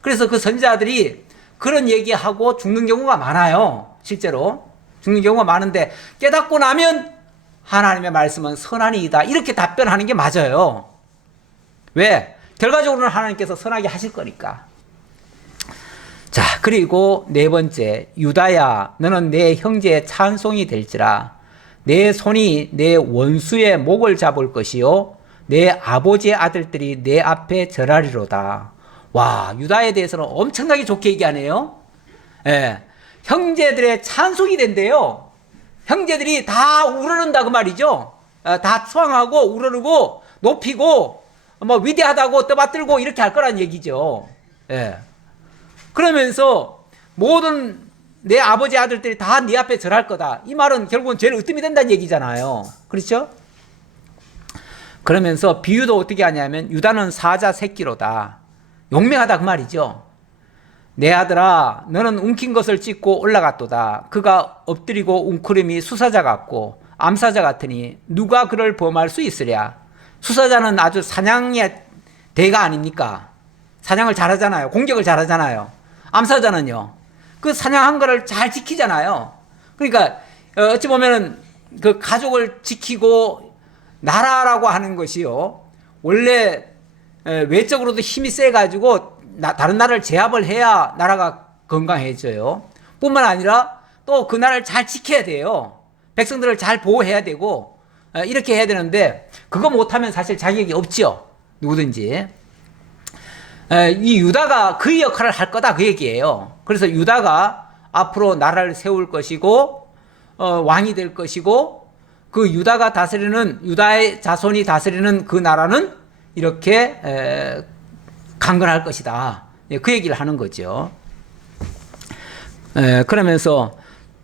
그래서 그 선지자들이 그런 얘기하고 죽는 경우가 많아요. 실제로 죽는 경우가 많은데, 깨닫고 나면 하나님의 말씀은 선하니이다, 이렇게 답변하는 게 맞아요. 왜? 결과적으로는 하나님께서 선하게 하실 거니까. 자, 그리고 네 번째, 유다야 너는 내 형제의 찬송이 될지라. 내 손이 내 원수의 목을 잡을 것이요 내 아버지의 아들들이 내 앞에 절하리로다. 와, 유다에 대해서는 엄청나게 좋게 얘기하네요. 예, 형제들의 찬송이 된대요. 형제들이 다 우러른다 그 말이죠. 다 수상하고 우러르고 높이고 뭐 위대하다고 떠받들고 이렇게 할 거란 얘기죠. 예. 그러면서 모든 내 아버지 아들들이 다 네 앞에 절할 거다. 이 말은 결국은 죄를 으뜸이 된다는 얘기잖아요. 그렇죠? 그러면서 비유도 어떻게 하냐면 유다는 사자 새끼로다. 용맹하다 그 말이죠. 내 아들아 너는 움킨 것을 찢고 올라갔도다. 그가 엎드리고 웅크림이 수사자 같고 암사자 같으니 누가 그를 범할 수 있으랴. 수사자는 아주 사냥의 대가 아닙니까? 사냥을 잘하잖아요. 공격을 잘하잖아요. 암사자는요, 그 사냥한 거를 잘 지키잖아요. 그러니까 어찌 보면은 그 가족을 지키고 나라라고 하는 것이요, 원래 외적으로도 힘이 세가지고 다른 나라를 제압을 해야 나라가 건강해져요. 뿐만 아니라 또 그 나라를 잘 지켜야 돼요. 백성들을 잘 보호해야 되고 이렇게 해야 되는데 그거 못하면 사실 자격이 없죠. 누구든지. 이 유다가 그 역할을 할 거다 그 얘기예요. 그래서 유다가 앞으로 나라를 세울 것이고 왕이 될 것이고 그 유다가 다스리는 유다의 자손이 다스리는 그 나라는 이렇게 강건할 것이다. 그 얘기를 하는 거죠. 그러면서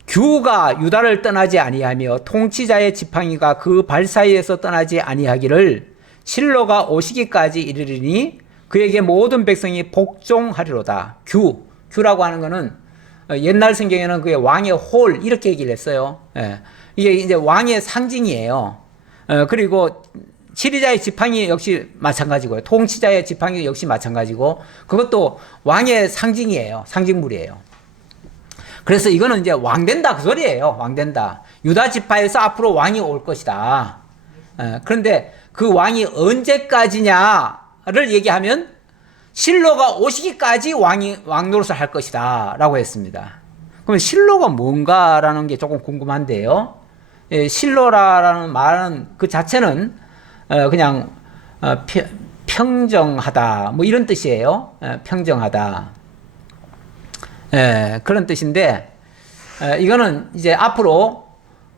규가 유다를 떠나지 아니하며 통치자의 지팡이가 그 발 사이에서 떠나지 아니하기를 실로가 오시기까지 이르리니 그에게 모든 백성이 복종하리로다. 규라고 하는 거는 옛날 성경에는 그게 왕의 홀 이렇게 얘기를 했어요. 이게 이제 왕의 상징이에요. 그리고 치리자의 지팡이 역시 마찬가지고요. 통치자의 지팡이 역시 마찬가지고 그것도 왕의 상징이에요. 상징물이에요. 그래서 이거는 이제 왕 된다 그 소리예요. 왕 된다. 유다 지파에서 앞으로 왕이 올 것이다. 그런데 그 왕이 언제까지냐를 얘기하면 실로가 오시기까지 왕 노릇을 할 것이다 라고 했습니다. 그러면 실로가 뭔가라는 게 조금 궁금한데요. 실로라는 말은 그 자체는 그냥 평정하다 뭐 이런 뜻이에요. 평정하다. 그런 뜻인데 이거는 이제 앞으로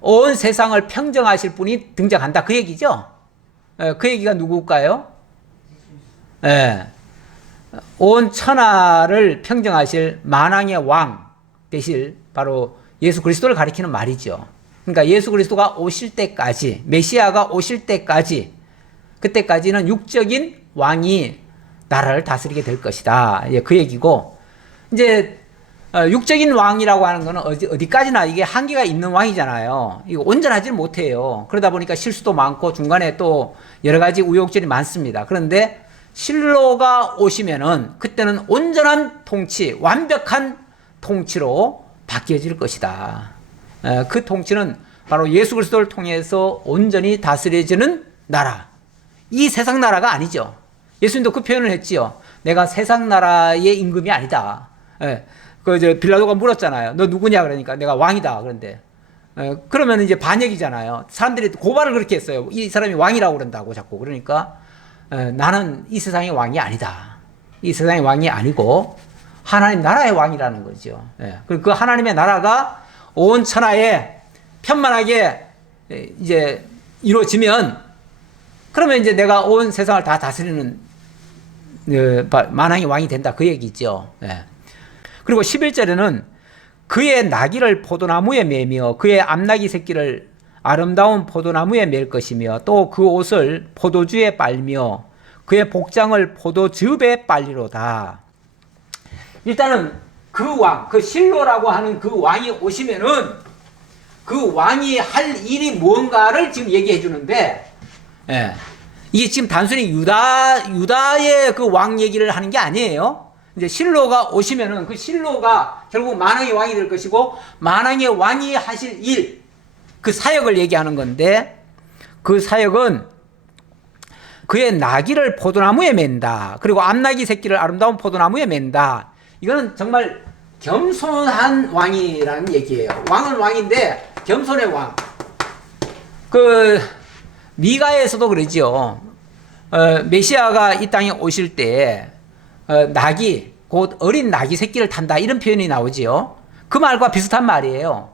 온 세상을 평정하실 분이 등장한다 그 얘기죠. 그 얘기가 누굴까요? 온 천하를 평정하실 만왕의 왕 되실 바로 예수 그리스도를 가리키는 말이죠. 그러니까 예수 그리스도가 오실 때까지, 메시아가 오실 때까지, 그때까지는 육적인 왕이 나라를 다스리게 될 것이다. 그 얘기고, 이제 육적인 왕이라고 하는 거는 어디까지나 이게 한계가 있는 왕이잖아요. 이거 온전하지는 못해요. 그러다 보니까 실수도 많고 중간에 또 여러 가지 우여곡절이 많습니다. 그런데 실로가 오시면은 그때는 온전한 통치, 완벽한 통치로 바뀌어질 것이다. 그 통치는 바로 예수 그리스도를 통해서 온전히 다스려지는 나라. 이 세상 나라가 아니죠. 예수님도 그 표현을 했지요. 내가 세상 나라의 임금이 아니다. 빌라도가 물었잖아요. 너 누구냐? 그러니까 내가 왕이다. 그런데 그러면 이제 반역이잖아요. 사람들이 고발을 그렇게 했어요. 이 사람이 왕이라고 그런다고 자꾸. 그러니까 나는 이 세상의 왕이 아니다. 이 세상의 왕이 아니고 하나님 나라의 왕이라는 거죠. 그 하나님의 나라가 온 천하에 편만하게 이제 이루어지면 그러면 이제 내가 온 세상을 다 다스리는 만왕의 왕이 된다. 그 얘기죠. 그리고 11절에는 그의 나귀를 포도나무에 매며 그의 암나귀 새끼를 아름다운 포도나무에 맬 것이며 또 그 옷을 포도주에 빨며 그의 복장을 포도즙에 빨리로다. 일단은 그 왕, 그 실로라고 하는 그 왕이 오시면은 그 왕이 할 일이 뭔가를 지금 얘기해 주는데, 이게 지금 단순히 유다의 그 왕 얘기를 하는 게 아니에요. 이제 실로가 오시면은 그 실로가 결국 만왕의 왕이 될 것이고 만왕의 왕이 하실 일, 그 사역을 얘기하는 건데 그 사역은 그의 나귀를 포도나무에 맨다. 그리고 암나귀 새끼를 아름다운 포도나무에 맨다. 이거는 정말 겸손한 왕이라는 얘기예요. 왕은 왕인데 겸손의 왕. 그 미가에서도 그러죠. 메시아가 이 땅에 오실 때 낙이 곧 어린 낙이 새끼를 탄다 이런 표현이 나오지요. 그 말과 비슷한 말이에요.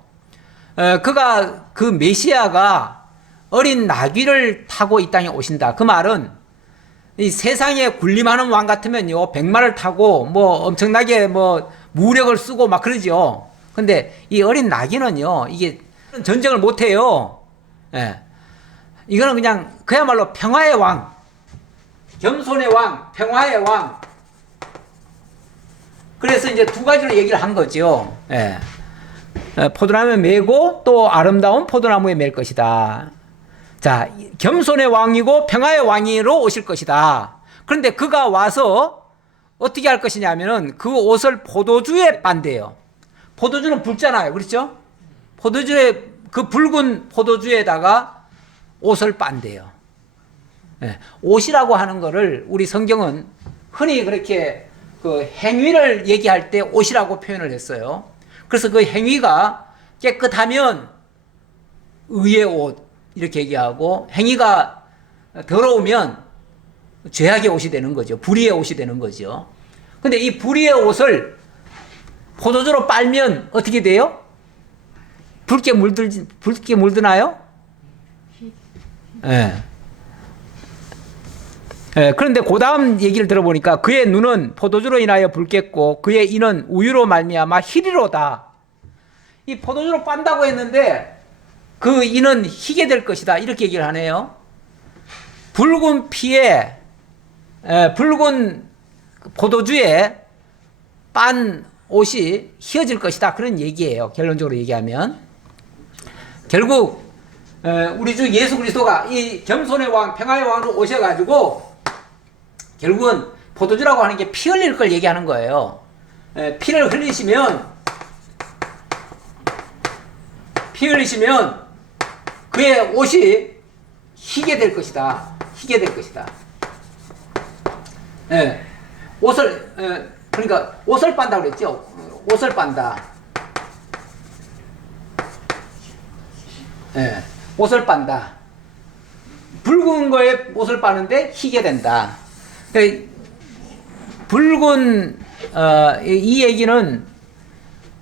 그 메시아가 어린 나귀를 타고 이 땅에 오신다. 그 말은 이 세상에 군림하는 왕 같으면요, 백마를 타고 뭐 엄청나게 뭐 무력을 쓰고 막 그러죠. 근데 이 어린 나귀는요, 이게 전쟁을 못 해요. 예. 이거는 그냥 그야말로 평화의 왕, 겸손의 왕, 평화의 왕. 그래서 이제 두 가지로 얘기를 한 거죠. 예. 포도나무에 매고 또 아름다운 포도나무에 맬 것이다. 자, 겸손의 왕이고 평화의 왕으로 오실 것이다. 그런데 그가 와서 어떻게 할 것이냐면은 그 옷을 포도주에 빤대요. 포도주는 붉잖아요. 그렇죠? 포도주에, 그 붉은 포도주에다가 옷을 빤대요. 네. 옷이라고 하는 거를 우리 성경은 흔히 그렇게 그 행위를 얘기할 때 옷이라고 표현을 했어요. 그래서 그 행위가 깨끗하면 의의 옷 이렇게 얘기하고, 행위가 더러우면 죄악의 옷이 되는 거죠. 불의의 옷이 되는 거죠. 근데 이 불의의 옷을 포도주로 빨면 어떻게 돼요? 붉게 물드나요? 예. 예, 그런데 그 다음 얘기를 들어보니까 그의 눈은 포도주로 인하여 붉겠고 그의 이는 우유로 말미암아 희리로다. 이 포도주로 빤다고 했는데 그 이는 희게 될 것이다. 이렇게 얘기를 하네요. 붉은 피에 붉은 포도주에 빤 옷이 희어질 것이다. 그런 얘기예요. 결론적으로 얘기하면. 결국 우리 주 예수 그리스도가 이 겸손의 왕, 평화의 왕으로 오셔가지고 결국은 포도주라고 하는 게 피 흘릴 걸 얘기하는 거예요. 피를 흘리시면 그의 옷이 희게 될 것이다. 희게 될 것이다. 예. 그러니까 옷을 빤다고 그랬죠. 옷을 빤다. 예. 옷을 빤다. 붉은 거에 옷을 빠는데 희게 된다. 그러니까 붉은 이 얘기는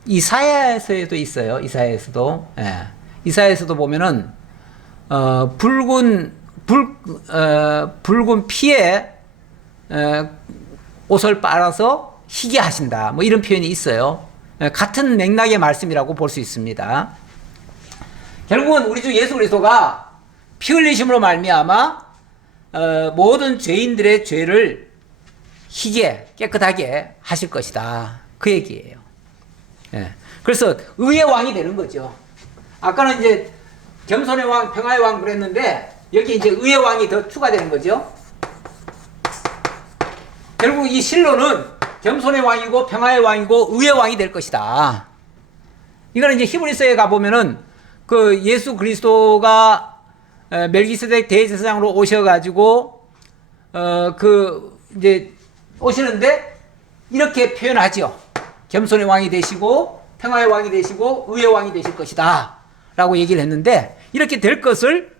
이사야에서도 있어요. 이사야에서도. 예. 이사야에서도 보면은 붉은 피에 옷을 빨아서 희게 하신다. 뭐 이런 표현이 있어요. 예. 같은 맥락의 말씀이라고 볼 수 있습니다. 결국은 우리 주 예수 그리스도가 피 흘리심으로 말미암아 모든 죄인들의 죄를 희게 깨끗하게 하실 것이다. 그 얘기예요. 예. 그래서 의의 왕이 되는 거죠. 아까는 이제 겸손의 왕, 평화의 왕 그랬는데 여기 이제 의의 왕이 더 추가되는 거죠. 결국 이 실로는 겸손의 왕이고 평화의 왕이고 의의 왕이 될 것이다. 이거는 이제 히브리서에 가보면은 그 예수 그리스도가 멜기세덱 대제사장으로 오셔가지고 이제 오시는데 이렇게 표현하죠. 겸손의 왕이 되시고 평화의 왕이 되시고 의의 왕이 되실 것이다 라고 얘기를 했는데 이렇게 될 것을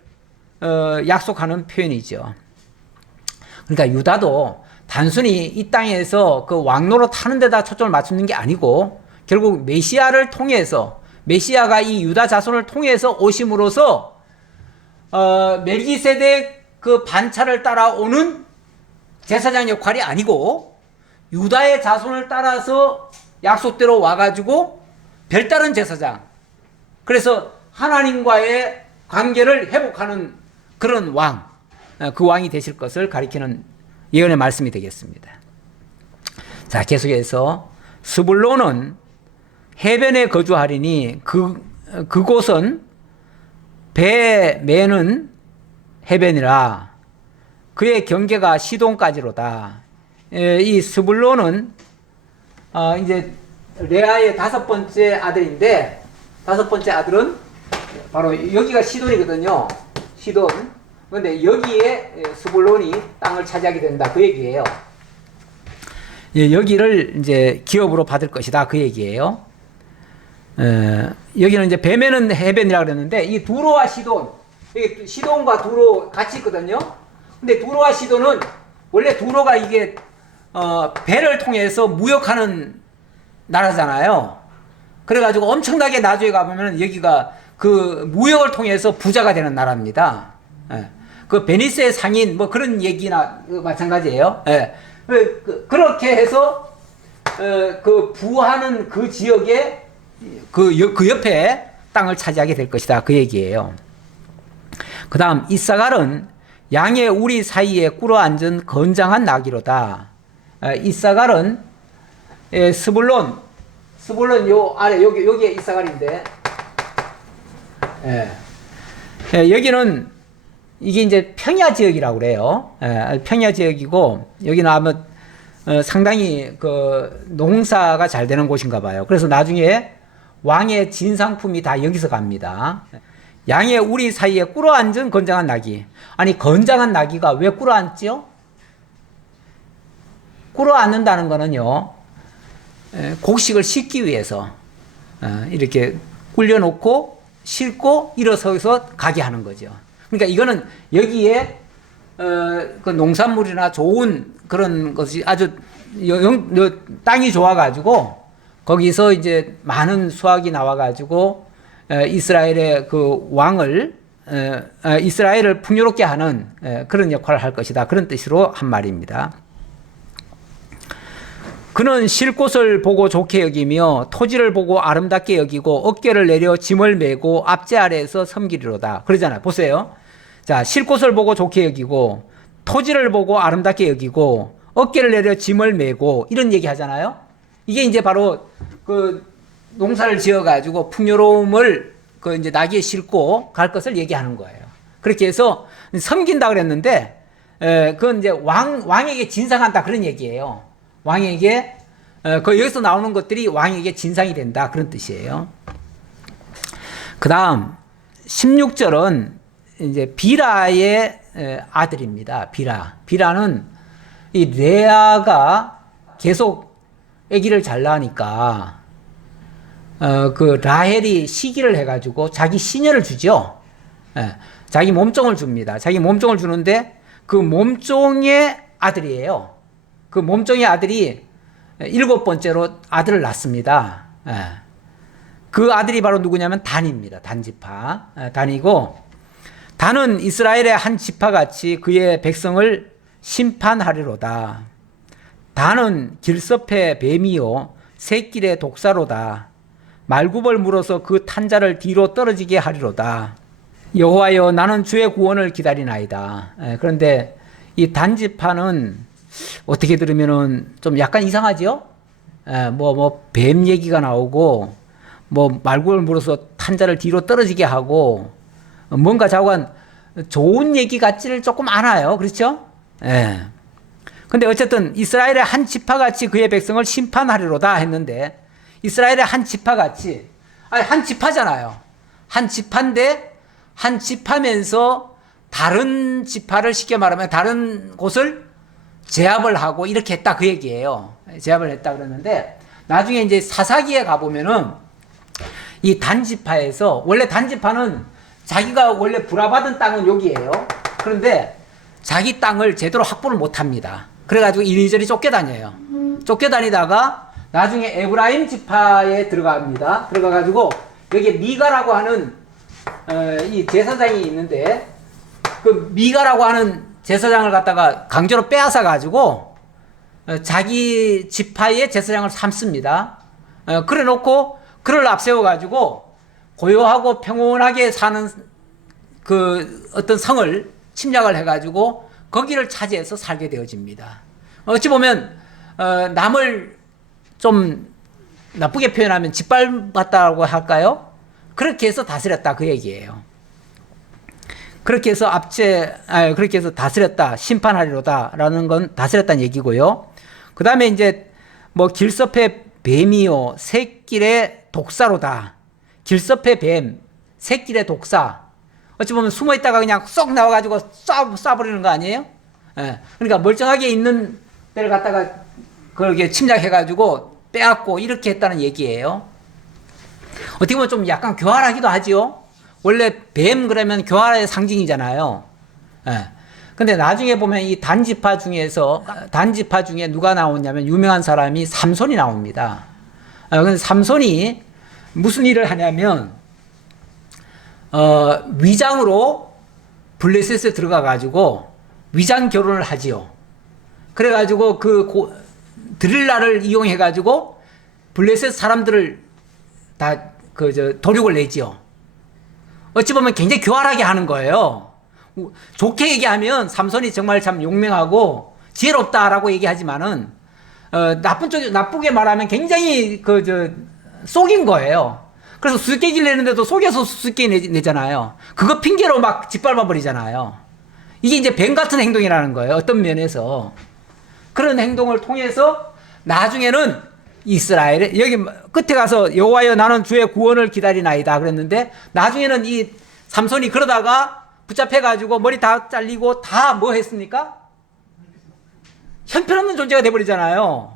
약속하는 표현이죠. 그러니까 유다도 단순히 이 땅에서 그 왕노로 타는 데다 초점을 맞추는 게 아니고 결국 메시아를 통해서 메시아가 이 유다 자손을 통해서 오심으로써 멜기세덱 그 반차를 따라오는 제사장 역할이 아니고 유다의 자손을 따라서 약속대로 와가지고 별다른 제사장, 그래서 하나님과의 관계를 회복하는 그런 왕, 그 왕이 되실 것을 가리키는 예언의 말씀이 되겠습니다. 자, 계속해서 스불론은 해변에 거주하리니 그곳은 배 매는 해변이라 그의 경계가 시돈까지로다. 이 스불론은 이제 레아의 다섯 번째 아들인데 다섯 번째 아들은 바로 여기가 시돈이거든요. 시돈. 그런데 여기에 스불론이 땅을 차지하게 된다. 그 얘기예요. 여기를 이제 기업으로 받을 것이다. 그 얘기예요. 여기는 이제 뱀에는 해변이라고 그랬는데 이 두로와 시돈, 이게 시돈과 두로 같이 있거든요. 근데 두로와 시돈은 원래 두로가 이게 배를 통해서 무역하는 나라잖아요. 그래가지고 엄청나게 나중에 가보면 여기가 그 무역을 통해서 부자가 되는 나라입니다. 예. 그 베니스의 상인 뭐 그런 얘기나 마찬가지예요. 예. 그렇게 해서 그 부하는 그 지역에 그 옆에 땅을 차지하게 될 것이다. 그 얘기예요. 그 다음 이사갈은 양의 우리 사이에 꿇어앉은 건장한 나귀로다. 이사갈은 스불론 요 아래 여기에 이사갈인데 여기는 이게 이제 평야 지역이라고 그래요. 평야 지역이고 여기는 아마 상당히 그 농사가 잘 되는 곳인가 봐요. 그래서 나중에 왕의 진상품이 다 여기서 갑니다. 양의 우리 사이에 꿇어앉은 건장한 나귀. 아니 건장한 나귀가 왜 꿇어앉죠? 꿇어앉는다는 거는요. 곡식을 싣기 위해서 이렇게 굴려놓고 싣고 일어서서 가게 하는 거죠. 그러니까 이거는 여기에 그 농산물이나 좋은 그런 것이 아주 땅이 좋아가지고 거기서 이제 많은 수확이 나와가지고 이스라엘의 그 왕을 이스라엘을 풍요롭게 하는 그런 역할을 할 것이다. 그런 뜻으로 한 말입니다. 그는 쉴 곳을 보고 좋게 여기며 토지를 보고 아름답게 여기고 어깨를 내려 짐을 메고 앞제 아래에서 섬기리로다. 그러잖아요. 보세요. 자, 쉴 곳을 보고 좋게 여기고 토지를 보고 아름답게 여기고 어깨를 내려 짐을 메고 이런 얘기 하잖아요. 이게 이제 바로 그 농사를 지어 가지고 풍요로움을 그 이제 나귀에 싣고 갈 것을 얘기하는 거예요. 그렇게 해서 섬긴다 그랬는데 그건 이제 왕에게 진상한다 그런 얘기예요. 왕에게 여기서 나오는 것들이 왕에게 진상이 된다 그런 뜻이에요. 그 다음 16절은 이제 비라의 아들입니다. 비라는 이 레아가 계속 아기를 잘 낳으니까 그 라헬이 시기를 해가지고 자기 시녀를 주죠. 자기 몸종을 줍니다. 자기 몸종을 주는데 그 몸종의 아들이에요. 그 몸종의 아들이 7번째로 아들을 낳습니다. 그 아들이 바로 누구냐면 단입니다. 단지파. 단이고 단은 이스라엘의 한 지파같이 그의 백성을 심판하리로다. 단은 길섭의 뱀이요 새길의 독사로다. 말굽을 물어서 그 탄자를 뒤로 떨어지게 하리로다. 여호와여 나는 주의 구원을 기다리나이다. 그런데 이 단지파는 어떻게 들으면은 좀 약간 이상하죠? 뱀 얘기가 나오고, 말굽을 물어서 탄자를 뒤로 떨어지게 하고, 뭔가 자관 좋은 얘기 같지를 조금 않아요. 그렇죠? 근데 어쨌든 이스라엘의 한 지파같이 그의 백성을 심판하리로다 했는데, 이스라엘의 한 지파같이, 한 지파잖아요. 한 지파인데, 한 지파면서 다른 지파를 쉽게 말하면 다른 곳을 제압을 하고 이렇게 했다 그 얘기예요. 제압을 했다 그러는데 나중에 이제 사사기에 가보면은 이 단지파에서 원래 단지파는 자기가 원래 불화받은 땅은 여기예요. 그런데 자기 땅을 제대로 확보를 못합니다. 그래가지고 이리저리 쫓겨다녀요. 쫓겨다니다가 나중에 에브라임 지파에 들어갑니다. 들어가가지고 여기 미가라고 하는 이 제사장이 있는데 그 미가라고 하는 제사장을 갖다가 강제로 빼앗아 가지고 자기 지파의 제사장을 삼습니다. 그래 놓고 그를 앞세워 가지고 고요하고 평온하게 사는 그 어떤 성을 침략을 해 가지고 거기를 차지해서 살게 되어집니다. 어찌 보면 남을 좀 나쁘게 표현하면 짓밟았다고 할까요? 그렇게 해서 다스렸다 그 얘기예요. 그렇게 해서 그렇게 해서 다스렸다, 심판하리로다라는 건 다스렸다는 얘기고요. 그 다음에 이제 길섭의 뱀이요, 새길의 독사로다. 길섭의 뱀, 새길의 독사. 어찌 보면 숨어 있다가 그냥 쏙 나와가지고 쏴버리는 거 아니에요? 그러니까 멀쩡하게 있는 데를 갖다가 그렇게 침략해가지고 빼앗고 이렇게 했다는 얘기예요. 어떻게 보면 좀 약간 교활하기도 하지요. 원래 뱀 그러면 교활의 상징이잖아요. 예. 근데 나중에 보면 이 단지파 중에 누가 나오냐면 유명한 사람이 삼손이 나옵니다. 근데 삼손이 무슨 일을 하냐면, 위장으로 블레셋에 들어가가지고 위장 결혼을 하지요. 그래가지고 드릴라를 이용해가지고 블레셋 사람들을 다 도륙을 내지요. 어찌 보면 굉장히 교활하게 하는 거예요. 좋게 얘기하면 삼손이 정말 참 용맹하고 지혜롭다라고 얘기하지만은 나쁘게 말하면 굉장히 속인 거예요. 그래서 수수께끼를 내는데도 속여서 수수께끼 내잖아요. 그거 핑계로 막 짓밟아 버리잖아요. 이게 이제 뱀 같은 행동이라는 거예요. 어떤 면에서. 그런 행동을 통해서 나중에는 이스라엘에, 여기 끝에 가서 여호와여 나는 주의 구원을 기다리나이다 그랬는데, 나중에는 이 삼손이 그러다가 붙잡혀가지고 머리 다 잘리고 다 뭐 했습니까? 형편없는 존재가 돼버리잖아요.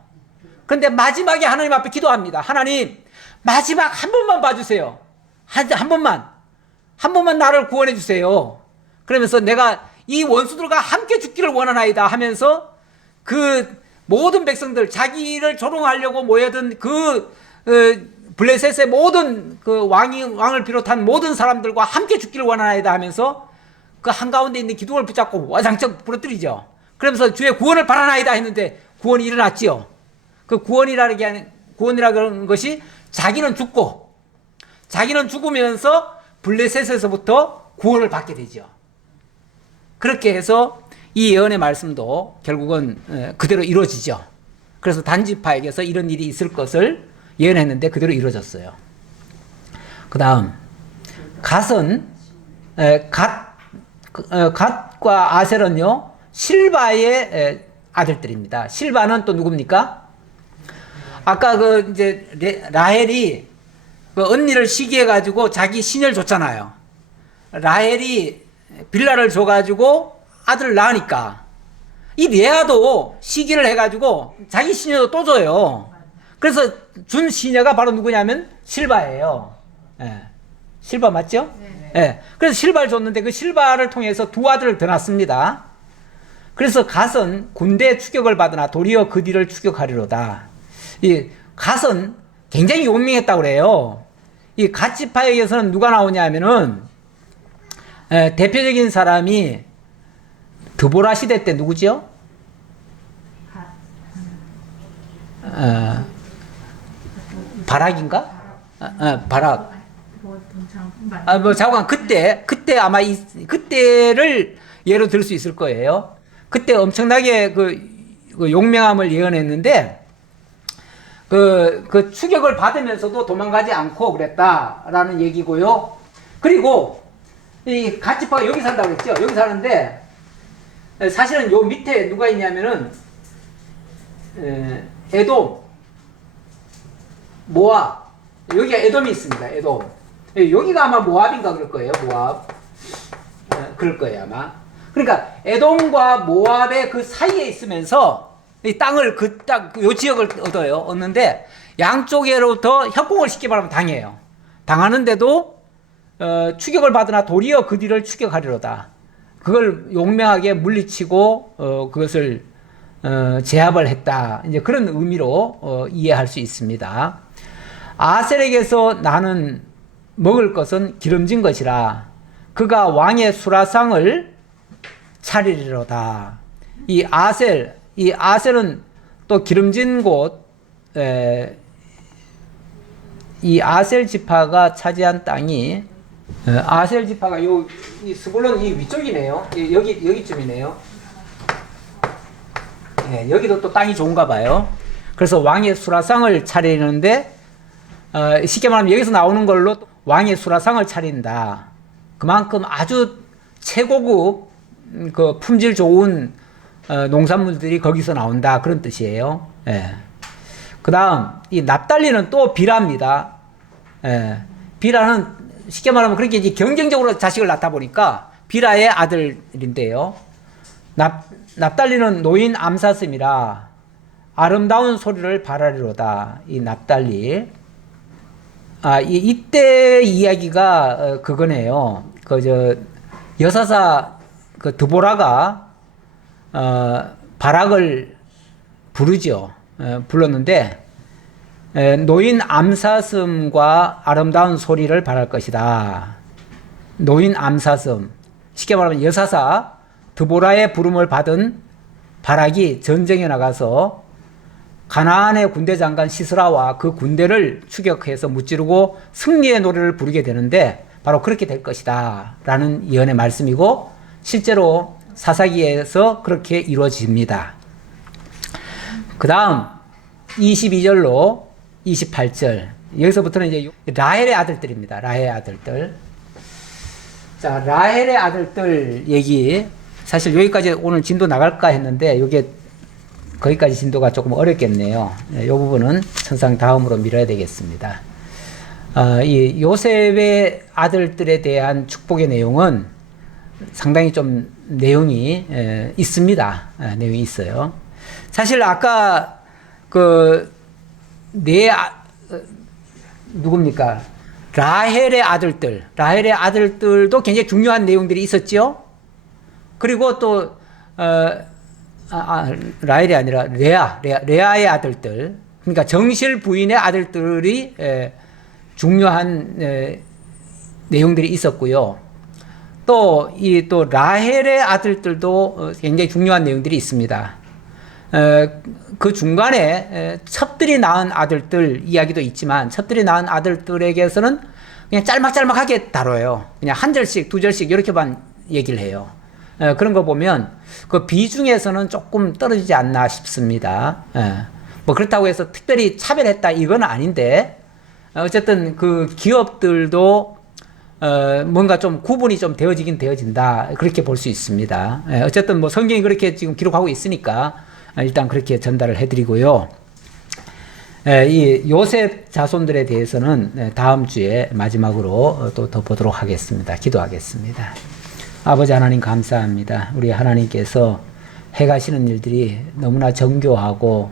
그런데 마지막에 하나님 앞에 기도합니다. 하나님, 마지막 한 번만 봐주세요. 한 번만 나를 구원해 주세요. 그러면서 내가 이 원수들과 함께 죽기를 원하나이다 하면서 그 모든 백성들, 자기를 조롱하려고 모여든 블레셋의 모든 왕을 비롯한 모든 사람들과 함께 죽기를 원하나이다 하면서 그 한가운데 있는 기둥을 붙잡고 와장창 부러뜨리죠. 그러면서 주의 구원을 바라나이다 했는데 구원이 일어났지요. 그 구원이라는 것이 자기는 죽으면서 블레셋에서부터 구원을 받게 되죠. 그렇게 해서 이 예언의 말씀도 결국은 그대로 이루어지죠. 그래서 단지파에게서 이런 일이 있을 것을 예언했는데 그대로 이루어졌어요. 그 다음 갓과 아셀은요 실바의 아들들입니다. 실바는 또 누굽니까? 아까 라헬이 언니를 시기해가지고 자기 시녀를 줬잖아요. 라헬이 빌라를 줘가지고 아들을 낳으니까 이 레아도 시기를 해가지고 자기 시녀도 또 줘요. 그래서 준 시녀가 바로 누구냐면 실바예요. 실바 맞죠? 네. 그래서 실바를 줬는데 그 실바를 통해서 두 아들을 더 낳습니다. 그래서 갓은 군대 추격을 받으나 도리어 그 뒤를 추격하리로다. 이 갓은 굉장히 용맹했다고 그래요. 이 갓지파에게서는 누가 나오냐면은 대표적인 사람이 드보라 시대 때 누구지요? 바락인가? 바락. 자관 그때 아마 그때를 예로 들 수 있을 거예요. 그때 엄청나게 그 용맹함을 예언했는데 그 추격을 받으면서도 도망가지 않고 그랬다라는 얘기고요. 그리고 이 갓지파가 여기 산다고 했죠. 여기 사는데 사실은 요 밑에 누가 있냐면은 에돔, 모압, 여기가 에돔이 있습니다. 에돔. 여기가 아마 모압인가 그럴 거예요. 모압. 그럴 거예요 아마. 그러니까 에돔과 모압의 그 사이에 있으면서 이 땅을 요 지역을 얻는데 양쪽으로부터 협공을 쉽게 말하면 당해요. 당하는데도 추격을 받으나 도리어 그 뒤를 추격하리로다. 그걸 용맹하게 물리치고 그것을 제압을 했다. 이제 그런 의미로 이해할 수 있습니다. 아셀에게서 나는 먹을 것은 기름진 것이라 그가 왕의 수라상을 차리리로다. 이 아셀은 또 기름진 곳, 이 아셀 지파가 차지한 땅이 아셀 지파가 이 스불론 이 위쪽이네요. 여기쯤이네요. 여기도 또 땅이 좋은가 봐요. 그래서 왕의 수라상을 차리는데 쉽게 말하면 여기서 나오는 걸로 왕의 수라상을 차린다. 그만큼 아주 최고급 그 품질 좋은 농산물들이 거기서 나온다. 그런 뜻이에요. 그 다음 이 납달리는 또 비라입니다. 비라는 쉽게 말하면 그렇게 이제 경쟁적으로 자식을 낳다 보니까 비라의 아들인데요. 납달리는 노인 암사슴이라 아름다운 소리를 바라리로다. 이 납달리 이때 이야기가 그거네요. 여사사 드보라가 바락을 부르죠. 불렀는데 노인 암사슴과 아름다운 소리를 바랄 것이다. 노인 암사슴, 쉽게 말하면 여사사 드보라의 부름을 받은 바락이 전쟁에 나가서 가나안의 군대 장관 시스라와 그 군대를 추격해서 무찌르고 승리의 노래를 부르게 되는데 바로 그렇게 될 것이다 라는 예언의 말씀이고, 실제로 사사기에서 그렇게 이루어집니다. 그 다음 22절로 28절, 여기서부터는 이제 라헬의 아들들입니다. 라헬의 아들들. 자, 라헬의 아들들 얘기, 사실 여기까지 오늘 진도 나갈까 했는데 이게 거기까지 진도가 조금 어렵겠네요. 이 부분은 천상 다음으로 미뤄야 되겠습니다. 이 요셉의 아들들에 대한 축복의 내용은 상당히 좀 내용이 있습니다. 내용이 있어요. 사실 아까 누굽니까? 라헬의 아들들도 굉장히 중요한 내용들이 있었죠. 그리고 또 라헬이 아니라 레아의 아들들, 그러니까 정실 부인의 아들들이 중요한 내용들이 있었고요. 또 라헬의 아들들도 굉장히 중요한 내용들이 있습니다. 그 중간에 첩들이 낳은 아들들 이야기도 있지만, 첩들이 낳은 아들들에게서는 그냥 짤막짤막하게 다뤄요. 그냥 한 절씩 두 절씩 이렇게만 얘기를 해요. 그런 거 보면 그 비중에서는 조금 떨어지지 않나 싶습니다. 뭐 그렇다고 해서 특별히 차별했다 이건 아닌데, 어쨌든 그 기업들도 뭔가 좀 구분이 좀 되어진다, 그렇게 볼 수 있습니다. 어쨌든 뭐 성경이 그렇게 지금 기록하고 있으니까 일단 그렇게 전달을 해드리고요. 이 요셉 자손들에 대해서는 다음 주에 마지막으로 또 더 보도록 하겠습니다. 기도하겠습니다. 아버지 하나님 감사합니다. 우리 하나님께서 행하시는 일들이 너무나 정교하고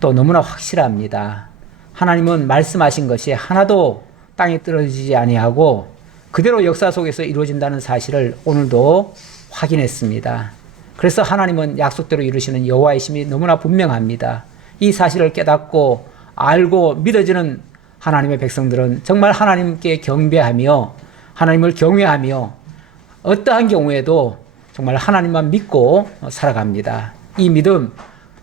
또 너무나 확실합니다. 하나님은 말씀하신 것이 하나도 땅에 떨어지지 아니하고 그대로 역사 속에서 이루어진다는 사실을 오늘도 확인했습니다. 그래서 하나님은 약속대로 이루시는 여호와의 심이 너무나 분명합니다. 이 사실을 깨닫고 알고 믿어지는 하나님의 백성들은 정말 하나님께 경배하며 하나님을 경외하며 어떠한 경우에도 정말 하나님만 믿고 살아갑니다. 이 믿음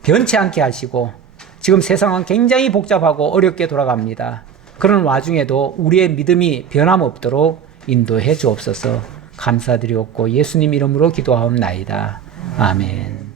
변치 않게 하시고, 지금 세상은 굉장히 복잡하고 어렵게 돌아갑니다. 그런 와중에도 우리의 믿음이 변함없도록 인도해 주옵소서. 감사드리옵고 예수님 이름으로 기도하옵나이다. 아멘.